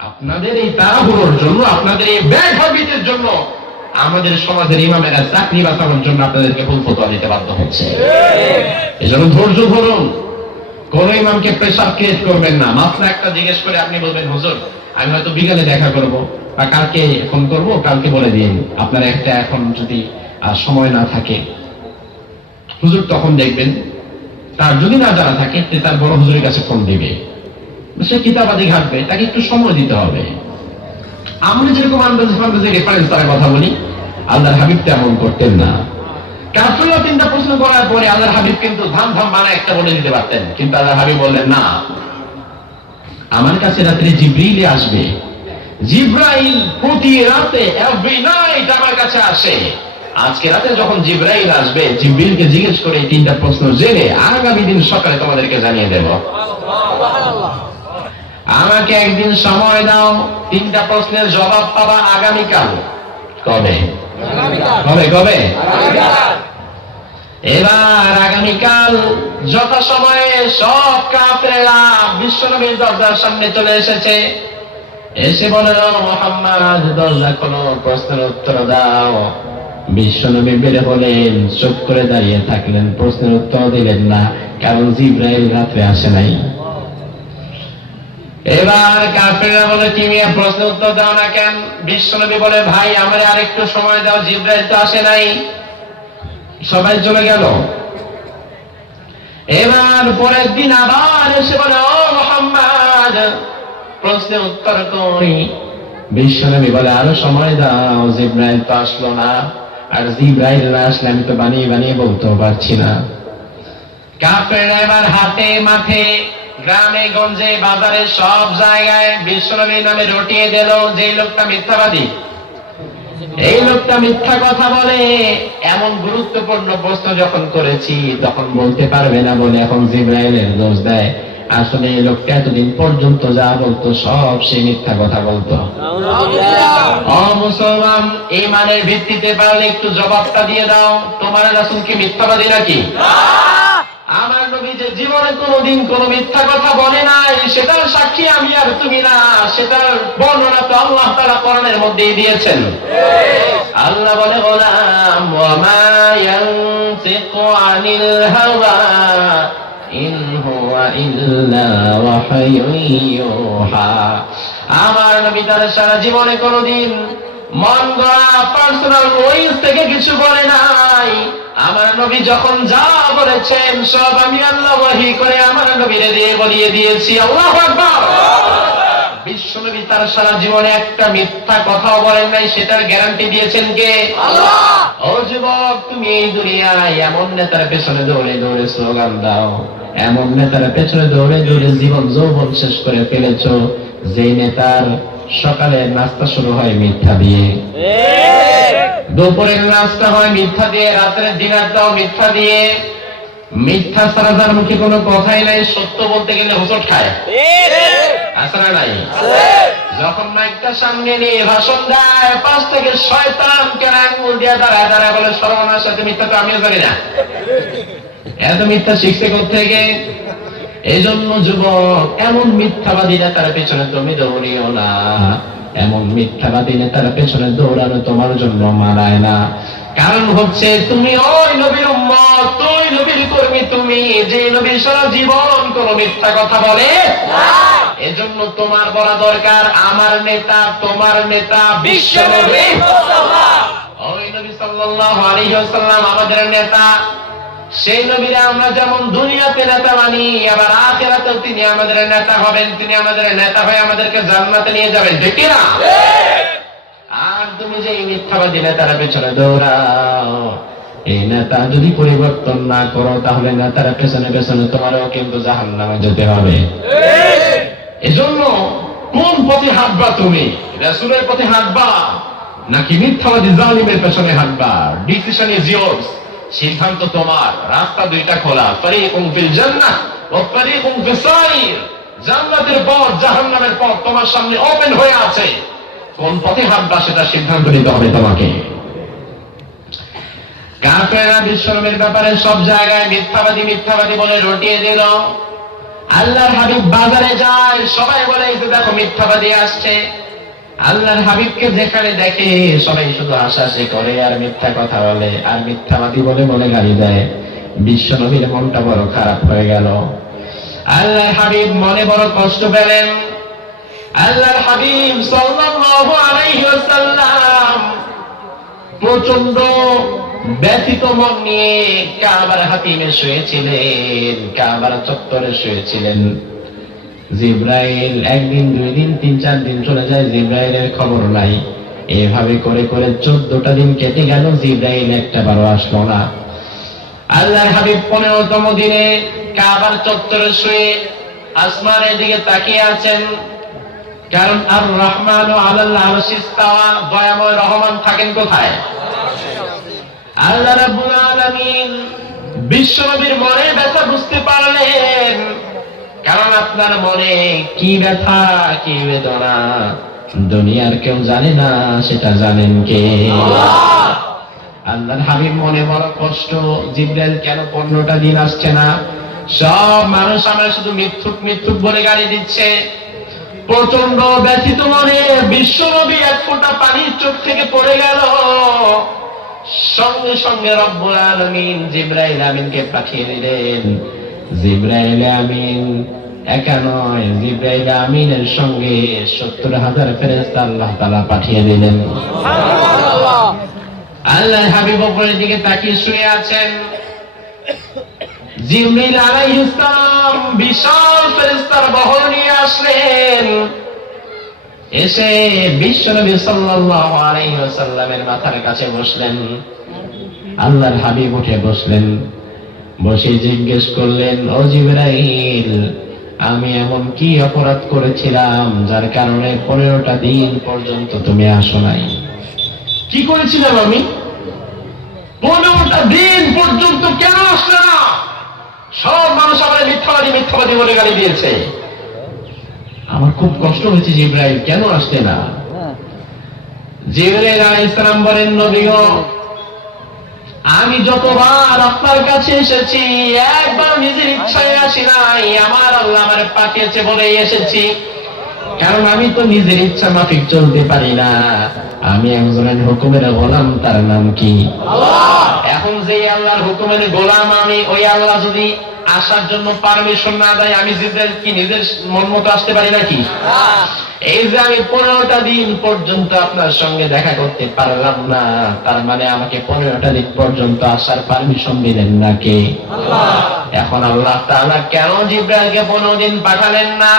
আপনাদের এই তাড়াহুড়োর জন্য, আপনাদের এই ব্যাড হ্যাবিটের জন্য আমাদের সমাজের ইমামেরা চাকরি বাঁচানোর জন্য আপনাদেরকে ভুল ফতোয়া দিতে বাধ্য হচ্ছে। এজন্য ধৈর্য ধরুন, কোন ইমামকে প্রেসার ক্রিয়েট করবেন না। মাসলা একটা জিজ্ঞেস করে আপনি বলবেন, হুজুর আমি হয়তো বিকালে দেখা করব বা কালকে ফোন করব, কালকে বলে দিন, আপনার একটা এখন যদি সময় না থাকে, হুজুর তখন দেখবেন তার যদি না জানা থাকে তার বড় হুজুরের কাছে ফোন দিবে, সে কিতাবাদি ঘাটবে, তাকে একটু সময় দিতে হবে। আমরা যেরকম আন্দাজে রেফারেন্স তারা কথা বলি, আল্লাহর হাবিব তেমন করতেন না। কাফেররা তিনটা প্রশ্ন করার পরে আল্লাহর হাবিব কিন্তু ধাম ধাম বানায় একটা বলে দিতে পারতেন, কিন্তু আল্লাহর হাবিব বললেন না, আমার কাছে রাত্রে জিবরিল আসবে। জিবরাইল প্রতি রাতে এভরি নাইট আমার কাছে আসে। আজকে রাতে যখন জিবরাইল আসবে, জিবরিলকে জিজ্ঞেস করে এই তিনটা প্রশ্ন জেনে আগামী দিন সকালে তোমাদেরকে জানিয়ে দেব। আমাকে একদিন সময় দাও, তিনটা প্রশ্নের জবাব পাবা আগামীকাল। কবে? কবে কবে? এবার আগামীকাল যথাসময়ে সব কাফেররা বিশ্বনবীর দরজার সামনে চলে এসেছে। এসে বলল, মুহাম্মদ দরজা খোলো, প্রশ্নের উত্তর দাও। বিশ্বনবী বের হলেন, চুপ করে দাঁড়িয়ে থাকলেন, প্রশ্নের উত্তর দিলেন না, কারণ জিবরাইল রাত্রে আসে নাই। এবার কাফেররা বলে, তুমি প্রশ্নের উত্তর দাও না কেন? বিশ্বনবী বলে, ভাই আমার আরেকটু সময় দাও, জিবরাইল তো আসে নাই। সবাই চলে গেল। এবার পরের দিন আবার এসে বলে, ও মুহাম্মদ প্রশ্নের উত্তর কই? বিশ্বনবী বলে, আরো সময় দাও, জিবরাইল তো আসলো না, আর জিবরাইল না আসলে আমি তো বানিয়ে বানিয়ে বলতেও পারছি না। কাফেররা এবার হাটে মাঠে গ্রামে গঞ্জে বাজারে সব জায়গায় বিশ্বনবীর নামে রটিয়ে দিল যে লোকটা মিথ্যাবাদী, এই লোকটা মিথ্যা কথা বলে। এমন গুরুত্বপূর্ণ প্রশ্ন যখন করেছি তখন বলতে পারবে না বলে এখন জিবরাইলের দোষ দেয়। আসলে এই লোকটা এতদিন পর্যন্ত যা বলতো সব সে মিথ্যা কথা বলতো। মুসলমান, ঈমানের ভিত্তিতে পারলে একটু জবাবটা দিয়ে দাও, তোমার রাসূল কি মিথ্যাবাদী নাকি? আমার নবী যে জীবনে কোনোদিন কোনো মিথ্যা কথা বলে নাই, সেটার সাক্ষী আমি আর তুমি না, সেটার বর্ণনা তো আল্লাহ তাআলা কোরআনের মধ্যেই দিয়েছেন। আল্লাহ বলে, গোলাম ওয়া মা ইয়ানতিকু আনিল হাওয়া ইন হুয়া ইল্লা ওয়াহয়ুন ইউহা। আমার নবী তার সারা জীবনে কোনোদিন মন গড়া পার্সোনাল ভয়েস থেকে কিছু বলে নাই। আমার নবী যখন যা বলেছেন সব আমি আল্লাহ ওহী করে আমার নবীরে দিয়ে বলিয়ে দিয়েছি। আল্লাহু আকবার। বিশ্বনবী তার সারা জীবনে একটা মিথ্যা কথাও বলেন নাই, সেটার গ্যারান্টি দিয়েছেন কে? আল্লাহ। ও যুবক, তুমি এই দুনিয়ায় এমন নেতার পেছনে দৌড়ে দৌড়ে স্লোগান দাও, এমন নেতার পেছনে দৌড়ে দৌড়ে জীবন যৌবন শেষ করে ফেলেছ, যে নেতার সকালের নাস্তা শুরু হয় মিথ্যা দিয়ে, দুপুরের নাস্তা হয় মিথ্যা দিয়ে, রাতের ডিনারটাও মিথ্যা দিয়ে। মিথ্যা ছাড়া তার মুখে কোনো কথাই নাই, সত্য বলতে গেলে হোঁচট খায়। আছে না নাই? যখন মাইকটা সামনে নিয়ে ভাষণ দেয়, পাশ থেকে শয়তান কেন আঙ্গুল দিয়ে দাঁড়ায় দাঁড়ায় বলে, সর্বনাশ, সাথে মিথ্যা তো আমিও জানি না। এত মিথ্যা শিখছে কোত্থেকে? এই জন্য যুবক, এমন মিথ্যাবাদী নেতার পেছনে তুমি দৌড়িও না। এমন মিথ্যাবাদী নেতার পেছনে দৌড়ানো তোমার জন্য মানায় না। কারণ হচ্ছে তুমি ওই নবীর উম্মত, তুই নবীর কর্মী, তুমি যে নবীর সারা জীবন কোন মিথ্যা কথা বলে না। এজন্য তোমার বলা দরকার, আমার নেতা, তোমার নেতা বিশ্বনবী মুস্তাফা। ওই নবী সাল্লাল্লাহু আলাইহি ওয়াসাল্লাম আমাদের নেতা। সেই নবীরা আমরা যেমন দুনিয়াতে নেতা মানি, আবার আখিরাতেও তিনি আমাদের নেতা হবেন। তিনি আমাদের নেতা হয়ে আমাদেরকে জান্নাতে নিয়ে যাবেন, ঠিক কি না? আর তুমি যে এই মিথ্যাবাদী নেতারা পেছনে দৌড়াও, এই নেতা যদি পরিবর্তন না করো, তাহলে নেতারা পেছনে পেছনে তোমারও কিন্তু জাহান্নামে যেতে হবে। এজন্য কোন পথে হাঁটবা তুমি? রাসূলের পথে হাঁটবা নাকি মিথ্যাবাদী জালিমের পেছনে হাঁটবা? Decision is years. সিদ্ধান্ত তোমার। রাস্তা দুইটা খোলা, ফারিকুম ফিল জান্নাহ ওয়া ফারিকুম ফিস সাইর। জান্নাতের পথ, জাহান্নামের পথ তোমার সামনে ওপেন হয়ে আছে। কোন পথে হাঁটবা সেটা সিদ্ধান্ত নিতে হবে তোমাকে। কাফেররা বিশ্বনবীর ব্যাপারে সব জায়গায় মিথ্যাবাদী মিথ্যাবাদী বলে রটিয়ে দিল। আল্লাহর হাবিব বাজারে যায়, সবাই বলে এই তো দেখো মিথ্যাবাদী আসছে। আল্লাহর হাবিবকে যেখানে দেখে সবাই শুধু হাসাহাসি করে আর মিথ্যা কথা বলে আর মিথ্যাবাদী বলে বলে গালি দেয়। বিশ্বনবীর মনটা বড় খারাপ হয়ে গেল। আল্লাহর হাবিব মনে বড় কষ্ট পেলেন। আল্লাহর হাবিব সাল্লাল্লাহু আলাইহি ওয়াসাল্লাম প্রচন্ড ব্যথিত মন নিয়ে কাবার হাতিমে শুয়েছিলেন, কাবার চত্বরে শুয়েছিলেন। জিবরাইল একদিন, দুই দিন, তিন চার দিন চলে যায়, জিবরাইলের খবর নাই। এভাবে করে করে 14টা দিন কেটে গেল, জিবরাইল একটা বারো আসলো না। আল্লাহর হাবিব 15তম দিনে কাবার চত্বরে শুয়ে আসমানের দিকে তাকিয়ে আছেন। কারণ আর রহমান আলাল আরশি ইস্তাওয়া, দয়াময় রহমান থাকেন কোথায়? আল্লাহ রাব্বুল আলামিন বিশ্বনবীর মনে ব্যথা বুঝতে পারলেন। কারণ আপনার মনে কি ব্যথা, কি বেদনা দুনিয়ার কেউ জানে না, সেটা জানেন কে? আল্লাহর হাবিব মনে বড় কষ্ট, জিবরাইল কেন 15টা দিন আসছে না? সব মানুষ আমরা শুধু মিথ্যুক মিথ্যুক বলে গালি দিচ্ছে। প্রচন্ড ব্যথিত মনে বিশ্বনবী এক ফোঁটা পানি চোখ থেকে পড়ে গেল। সঙ্গে সঙ্গে রব্বুল আলামিন জিবরাইল আমিনকে পাঠিয়ে দিলেন। জিবরাইল আমিন একা নয়, জিবরাইল আমিনের সঙ্গে 70,000 ফেরেশতা আল্লাহ তাআলা পাঠিয়ে দিলেন। সুবহানাল্লাহ। আল্লাহর হাবিব উপরের দিকে তাকিয়ে শুয়ে আছেন। জিবরাইল আলাইহিস সালাম বিশাল ফেরেশতার বহর নিয়ে আসলেন। এসে বিশ্বনবী সাল্লাল্লাহু আলাইহি ওয়াসাল্লামের মাথার কাছে বসলেন। আল্লাহর হাবিব উঠে বসলেন। বসে জিজ্ঞেস করলেন, ও জিবরাইল, আমি এমন কি অপরাধ করেছিলাম যার কারণে 15টা দিন পর্যন্ত তুমি আসো নাই? কি করেছিলাম আমি? 15টা দিন পর্যন্ত কেন আসলে না? সব মানুষ আমার মিথ্যাবাদী মিথ্যাবাদী বলে গালি দিয়েছে। আমার খুব কষ্ট হয়েছে জিবরাইল, কেন আসলে না? জিবরাইল আলাইহিস সালাম বলেন, নবী গো, আমি যতবার আপনার কাছে এসেছি একবার নিজের ইচ্ছায় আসি নাই, আমার আল্লাহ আমারে পাঠিয়েছে বলেই এসেছি। কারণ আমি তো নিজের ইচ্ছা মাফিক চলতে পারি না, আমি একজনের হুকুমের গোলাম, তার নাম কি? আল্লাহ। এখন যে আল্লাহর হুকুমের গোলাম আমি, ওই আল্লাহ যদি আসার জন্য পারমিশন না দেয়, আমি জিবরাইল কি নিজের মন মতো আসতে পারি নাকি? এই যে আমি 15টা দিন পর্যন্ত আপনার সঙ্গে দেখা করতে পারলাম না, তার মানে আমাকে 15টা দিন পর্যন্ত আসার পারমিশন দিলেন নাকি? আল্লাহ। এখন আল্লাহ তাআলা কেন জিবরাইলকে 15 দিন পাঠালেন না?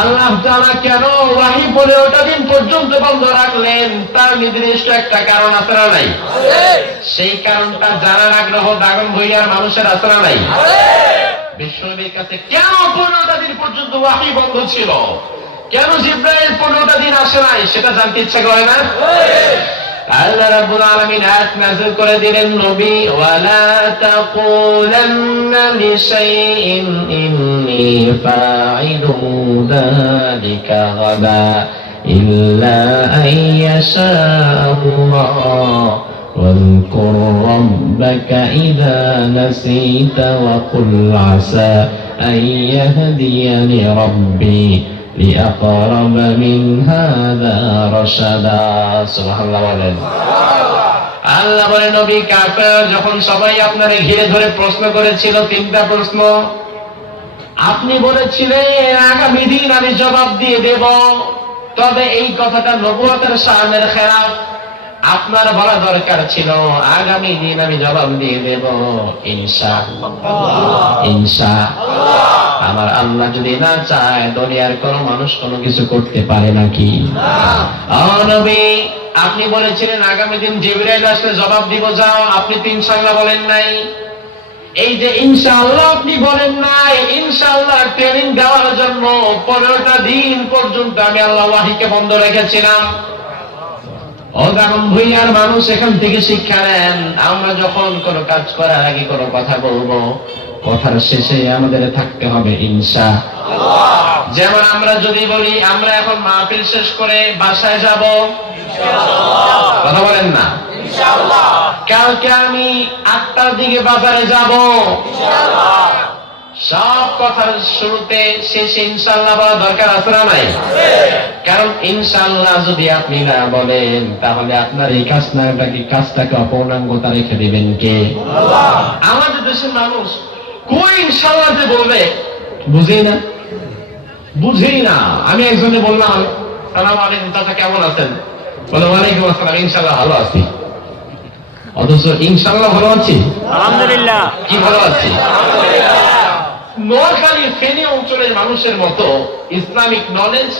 আল্লাহ তাআলা কেন ওহী 15টা দিন পর্যন্ত বন্ধ রাখলেন? তার নির্দিষ্ট একটা কারণ আছে না নাই? সেই কারণটা জানার আগ্রহ দাগন ভুইয়ার মানুষের আছে না নাই? বিশ্বনবীর কাছে কেন 15টা দিন পর্যন্ত ওহী বন্ধ ছিল? কেন জিবরাইল 15টা দিন আসে নাই? সেটা জানতে ইচ্ছা করে না? আল্লাহ রাব্বুল আলামিন আয়াত নাযিল করে দিলেন, নবী, ওয়ালা তাকুলান্না লিশাইইন ইন্নী ফাঈলু যালিকা গাদা ইল্লা আইয়াশা আল্লাহ واذكر ربك إذا نسيت وقل عسى أن يهديني ربي لأقرب من هذا رشدا সুবহানাল্লাহ বলেন। আল্লাহ বলেন, নবী, কাফের যখন সবাই আপনারে ঘিরে ধরে প্রশ্ন করেছিল, 3টা প্রশ্ন, আপনি বলেছিলেন আগামী দিন আমি জবাব দিয়ে দেব, তবে এই কথাটা নবুয়তের শানের খেলাফ। আপনার বলা দরকার ছিল আগামী দিন আমি জবাব দিয়ে দেব ইনশাআল্লাহ। ইনশাআল্লাহ। আমার আল্লাহ যদি না চায় দুনিয়ার কোন মানুষ কোনো কিছু করতে পারে নাকি? ও নবী, আপনি বলেছিলেন আগামী দিন জিবরাইল আসলে জবাব দিব, যাও। আপনি তো ইনশাআল্লাহ বলেন নাই। এই যে ইনশাআল্লাহ আপনি বলেন নাই, ইনশাআল্লাহ ট্রেনিং দেওয়ার জন্য 15টা দিন পর্যন্ত আমি আল্লাহ ওহীকে বন্ধ রেখেছিলাম। ও দাগন ভুইয়ার মানুষ, এখান থেকে শিক্ষা নেন। আমরা যখন কোনো কাজ করার আগে কোনো কথা বলবো, কথার শেষে আমাদের থাকতে হবে ইনশাআল্লাহ। যেমন আমরা যদি বলি আমরা এখন মাহফিল শেষ করে বাসায় যাব, ইনশাআল্লাহ। কথা বলেন না? ইনশাআল্লাহ। কালকে আমি 8টার দিকে বাজারে যাব, ইনশাআল্লাহ। সব কথার শুরুতে শেষে ইনশাআল্লাহ বলা দরকার আছে না নাই? কারণ ইনশাআল্লাহ যদি আপনি না বলেন, তাহলে আপনার এই কাজটাকে অপূর্ণাঙ্গতা রেখে দিবেন কে? আল্লাহ। আমাদের দেশের মানুষ কই ইনশাআল্লাহ যে বলবে বুঝেই না, বুঝেই না। আমি একজনে বললাম, সালাম আলাইকুম চাচা, কেমন আছেন? বলে ওয়ালাইকুম আসসালাম, ইনশাআল্লাহ ভালো আছি। অথচ ইনশাআল্লাহ ভালো আছি? আলহামদুলিল্লাহ। কি ভালো আছি? আলহামদুলিল্লাহ। নোয়াখালী ফেনী অঞ্চলের মানুষের মতো ইসলামিক নলেজ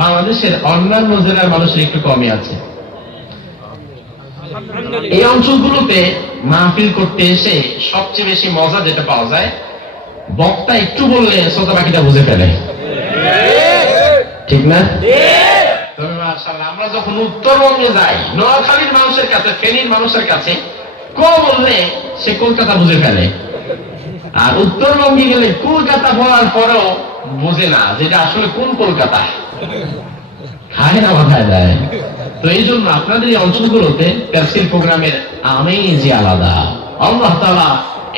বাংলাদেশের অন্যান্য জেলার মানুষের একটু কমই আছে। এই অঞ্চলগুলোতে মাহফিল করতে এসে সবচেয়ে বেশি মজা যেটা পাওয়া যায়, বক্তা একটু বললে শ্রোতা বাকিটা বুঝে ফেলে, ঠিক না? তবে মাশাআল্লাহ আমরা যখন উত্তরবঙ্গে যাই, নোয়াখালীর মানুষের কাছে, ফেনীর মানুষের কাছে বললে সে কলকাতা বুঝে ফেলে, আর উত্তরবঙ্গে গেলে কলকাতা বলার পরেও বোঝে না যেটা আসলে কোন কলকাতা, খায় না মাথায় দেয়। তো এই জন্য আপনাদের এই অঞ্চলগুলোতে তাফসীর প্রোগ্রামের আমেজই আলাদা। আল্লাহ তাআলা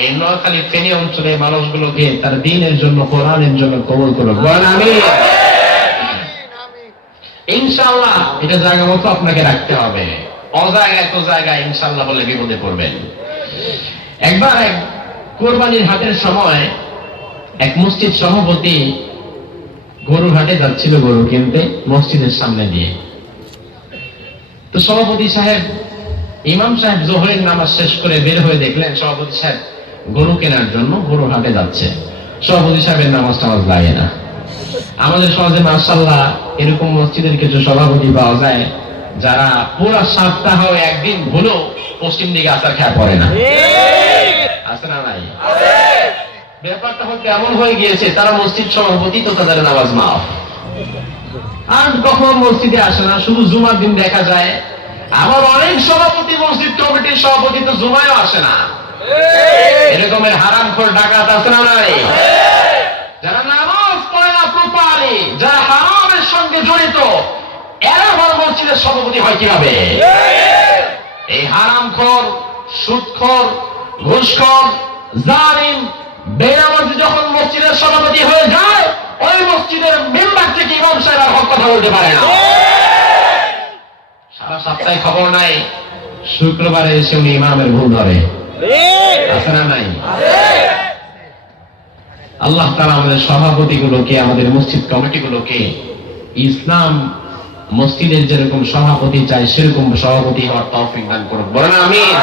এই নোয়াখালী ফেনী অঞ্চলের মানুষগুলোকে তার দ্বীনের জন্য, কোরআনের জন্য কবুল করুন, বলেন আমিন। ইনশাআল্লাহ এটা জায়গা মতো আপনাকে রাখতে হবে, অজায়গায় তো জায়গায় ইনশাআল্লাহ বলে বিপদে পড়বেন। একবার এক কোরবানির হাটের সময় এক মসজিদ সভাপতি গরুর হাটে যাচ্ছিল গরু কিনতে মসজিদের সামনে দিয়ে। তো সভাপতি সাহেব, ইমাম সাহেব জোহরের নামাজ শেষ করে বের হয়ে দেখলেন সভাপতি সাহেব গরু কেনার জন্য গরুর হাটে যাচ্ছে। সভাপতি সাহেবের নামাজ টামাজ লাগে না। আমাদের সমাজে মাশাআল্লাহ এরকম মসজিদের কিছু সভাপতি পাওয়া যায় যারা পুরো সপ্তাহ একদিন ভুলেও পশ্চিম দিকে আসার খেয়া পড়ে না, আছে না নাই? ব্যাপারটা হচ্ছে এমন হয়ে গিয়েছে তারা মসজিদ সভাপতি তো তাদের নামাজ মাফ, আর কখন মসজিদে আসে না, শুধু জুমার দিন দেখা যায়। আবার অনেক সভাপতি, মসজিদ কমিটির সভাপতি তো জুমায়ও আসে না। এরকমের হারামখোর ডাকাত আছে না নাই? যারা নামাজ পড়ে না প্রপারলি, যারা হারামের সঙ্গে জড়িত, এরা আবার মসজিদের সভাপতি হয় কিভাবে? এই হারামখোর, সুদখোর, ঘুষখোর, জালিম বেনামাজি যখন মসজিদের সভাপতি হয়ে যায়, ওই মসজিদের মেম্বার থেকে ইমাম সাহেব আর হক কথা বলতে পারে না। সারা সপ্তাহে খবর নাই, শুক্রবারে এসে উনি ইমামের ভুল ধরে, আছে না নাই? আল্লাহ তাআলা আমাদের সভাপতিগুলোকে, আমাদের মসজিদ কমিটিগুলোকে ইসলাম মসজিদের যেরকম সভাপতি চাই সেরকম সভাপতি হওয়ার তৌফিক দান করুন, বলেন আমিন।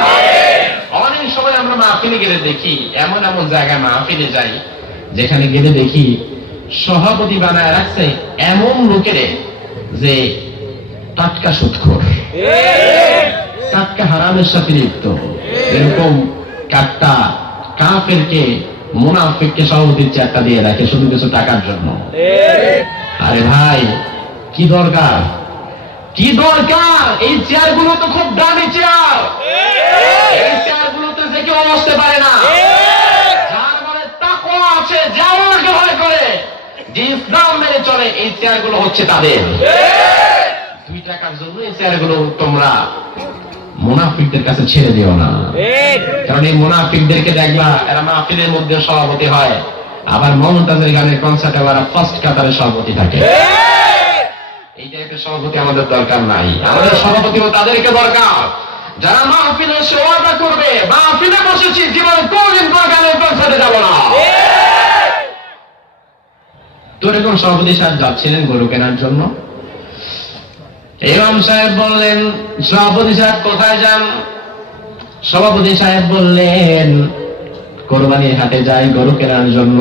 অনেক সময় আমরা মাহফিলে গেলে দেখি, এমন এমন জায়গায় মাহফিলে যাই যেখানে গেলে দেখি সভাপতি বানায় রাখছে এমন লোকেরে যে টাটকা সুদখোর, টাটকা হারামের সাথে লিপ্ত, এরকম কাট্টা কাফেরকে, মুনাফিককে সভাপতির চেয়ারটা দিয়ে রাখে শুধু কিছু টাকার জন্য। আরে ভাই, কি দরকার, কি দরকার? এই চেয়ারগুলো তো খুব দামি চেয়ার, এই চেয়ারগুলোতে যে কেউ বসতে পারে না। যার মনে তাকওয়া আছে, যে আল্লাহকে ভয় করে, যে ইসলাম মেনে চলে, এই চেয়ারগুলো হচ্ছে তাদের। 2 টাকার জন্য এই চেয়ারগুলো তোমরা মুনাফিকদের কাছে ছেড়ে দিও না, কারণ এই মুনাফিকদেরকে দেখলা এরা মাহফিলের মধ্যে সভাপতি হয়, আবার মমতাজের গানের কনসার্টে ওরা ফার্স্ট কাতারে সভাপতি থাকে। এই টাইপের সভাপতি আমাদের দরকার নাই। আমাদের সভাপতিও তাদেরকে দরকার যারা মাহফিলে এসে ওয়াদা করবে, মাহফিলে বসেছি, জীবনে কোনদিন গানের কনসার্টে যাব না। তো এরকম সভাপতি সাহেব যাচ্ছিলেন গরু কেনার জন্য। ইমাম সাহেব বললেন, সভাপতি সাহেব কোথায় যান? সভাপতি সাহেব বললেন, কোরবানির হাটে যাই গরু কেনার জন্য,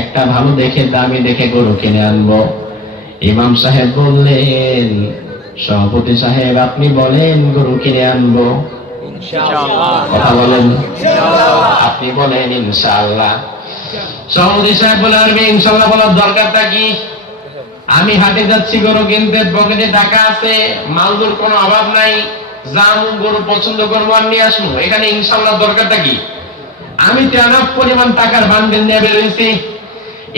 একটা ভালো দেখে দামি দেখে গরু কিনে আনবো। ইমাম সাহেব বললেন, সভাপতি সাহেব আপনি বলেন গরু কিনে আনবো, কথা বলেন, আপনি বলেন ইনশাআল্লাহ। সভাপতি সাহেব বলে, আরবি ইনশাআল্লাহ বলার দরকারটা কি? আমি হাটে যাচ্ছি গরু কিনতে, পকেটে টাকা আছে, মালদুর কোনো অভাব নাই, জাম গরু পছন্দ করবো আর নিয়ে আসবো, এখানে ইনশাআল্লাহ দরকারটা কি? আমি তো এনাফ পরিমাণ টাকার বান্ডেল নিয়ে বেরোইছি,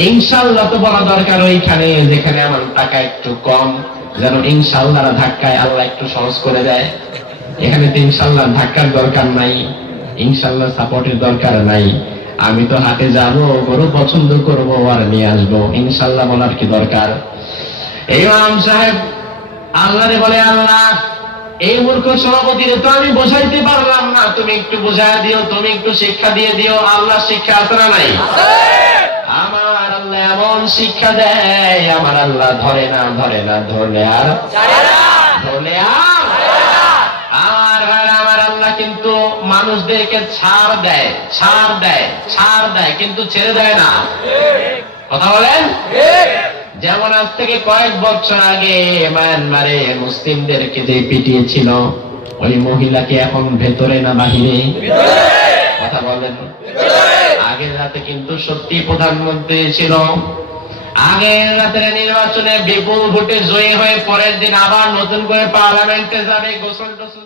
ইনশাআল্লাহ তো বলা দরকার ওইখানে যেখানে আমার টাকা একটু কম, যেন ইনশাআল্লাহ ধাক্কায় আল্লাহ একটু সহজ করে দেয়। এখানে তো ইনশাআল্লাহ ধাক্কার দরকার নাই, ইনশাআল্লাহ সাপোর্টের দরকার নাই। আমি তো হাটে যাব, গরু পছন্দ করবো আর নিয়ে আসবো, ইনশাআল্লাহ বলার কি দরকার? ইমাম সাহেব আল্লাহরে বলে, আল্লাহ এই মূর্খ সভাপতিরে তো আমি বোঝাইতে পারলাম না, তুমি একটু বোঝায় দিও, তুমি একটু শিক্ষা দিয়ে দিও। আল্লাহ শিক্ষা আছে না নাই? আমার আল্লাহ এমন শিক্ষা দেয়, আমার আল্লাহ ধরে না, ধরে না, ধরলে আর ধরলে আর আমার আল্লাহ কিন্তু মানুষদেরকে ছাড় দেয়, ছাড় দেয়, ছাড় দেয়, কিন্তু ছেড়ে দেয় না, কথা বলেন। যেমন আজ থেকে কয়েক বছর আগে মায়ানমারে মুসলিমদেরকে যে পিটিয়েছিল, ওই মহিলাকে এখন ভেতরে না বাহিরে? কথা বলেন। আগের রাতে কিন্তু সত্যি প্রধানমন্ত্রী ছিল। আগের রাতের নির্বাচনে বিপুল ভোটে জয়ী হয়ে পরের দিন আবার নতুন করে পার্লামেন্টে যাবে, গোসল টোসল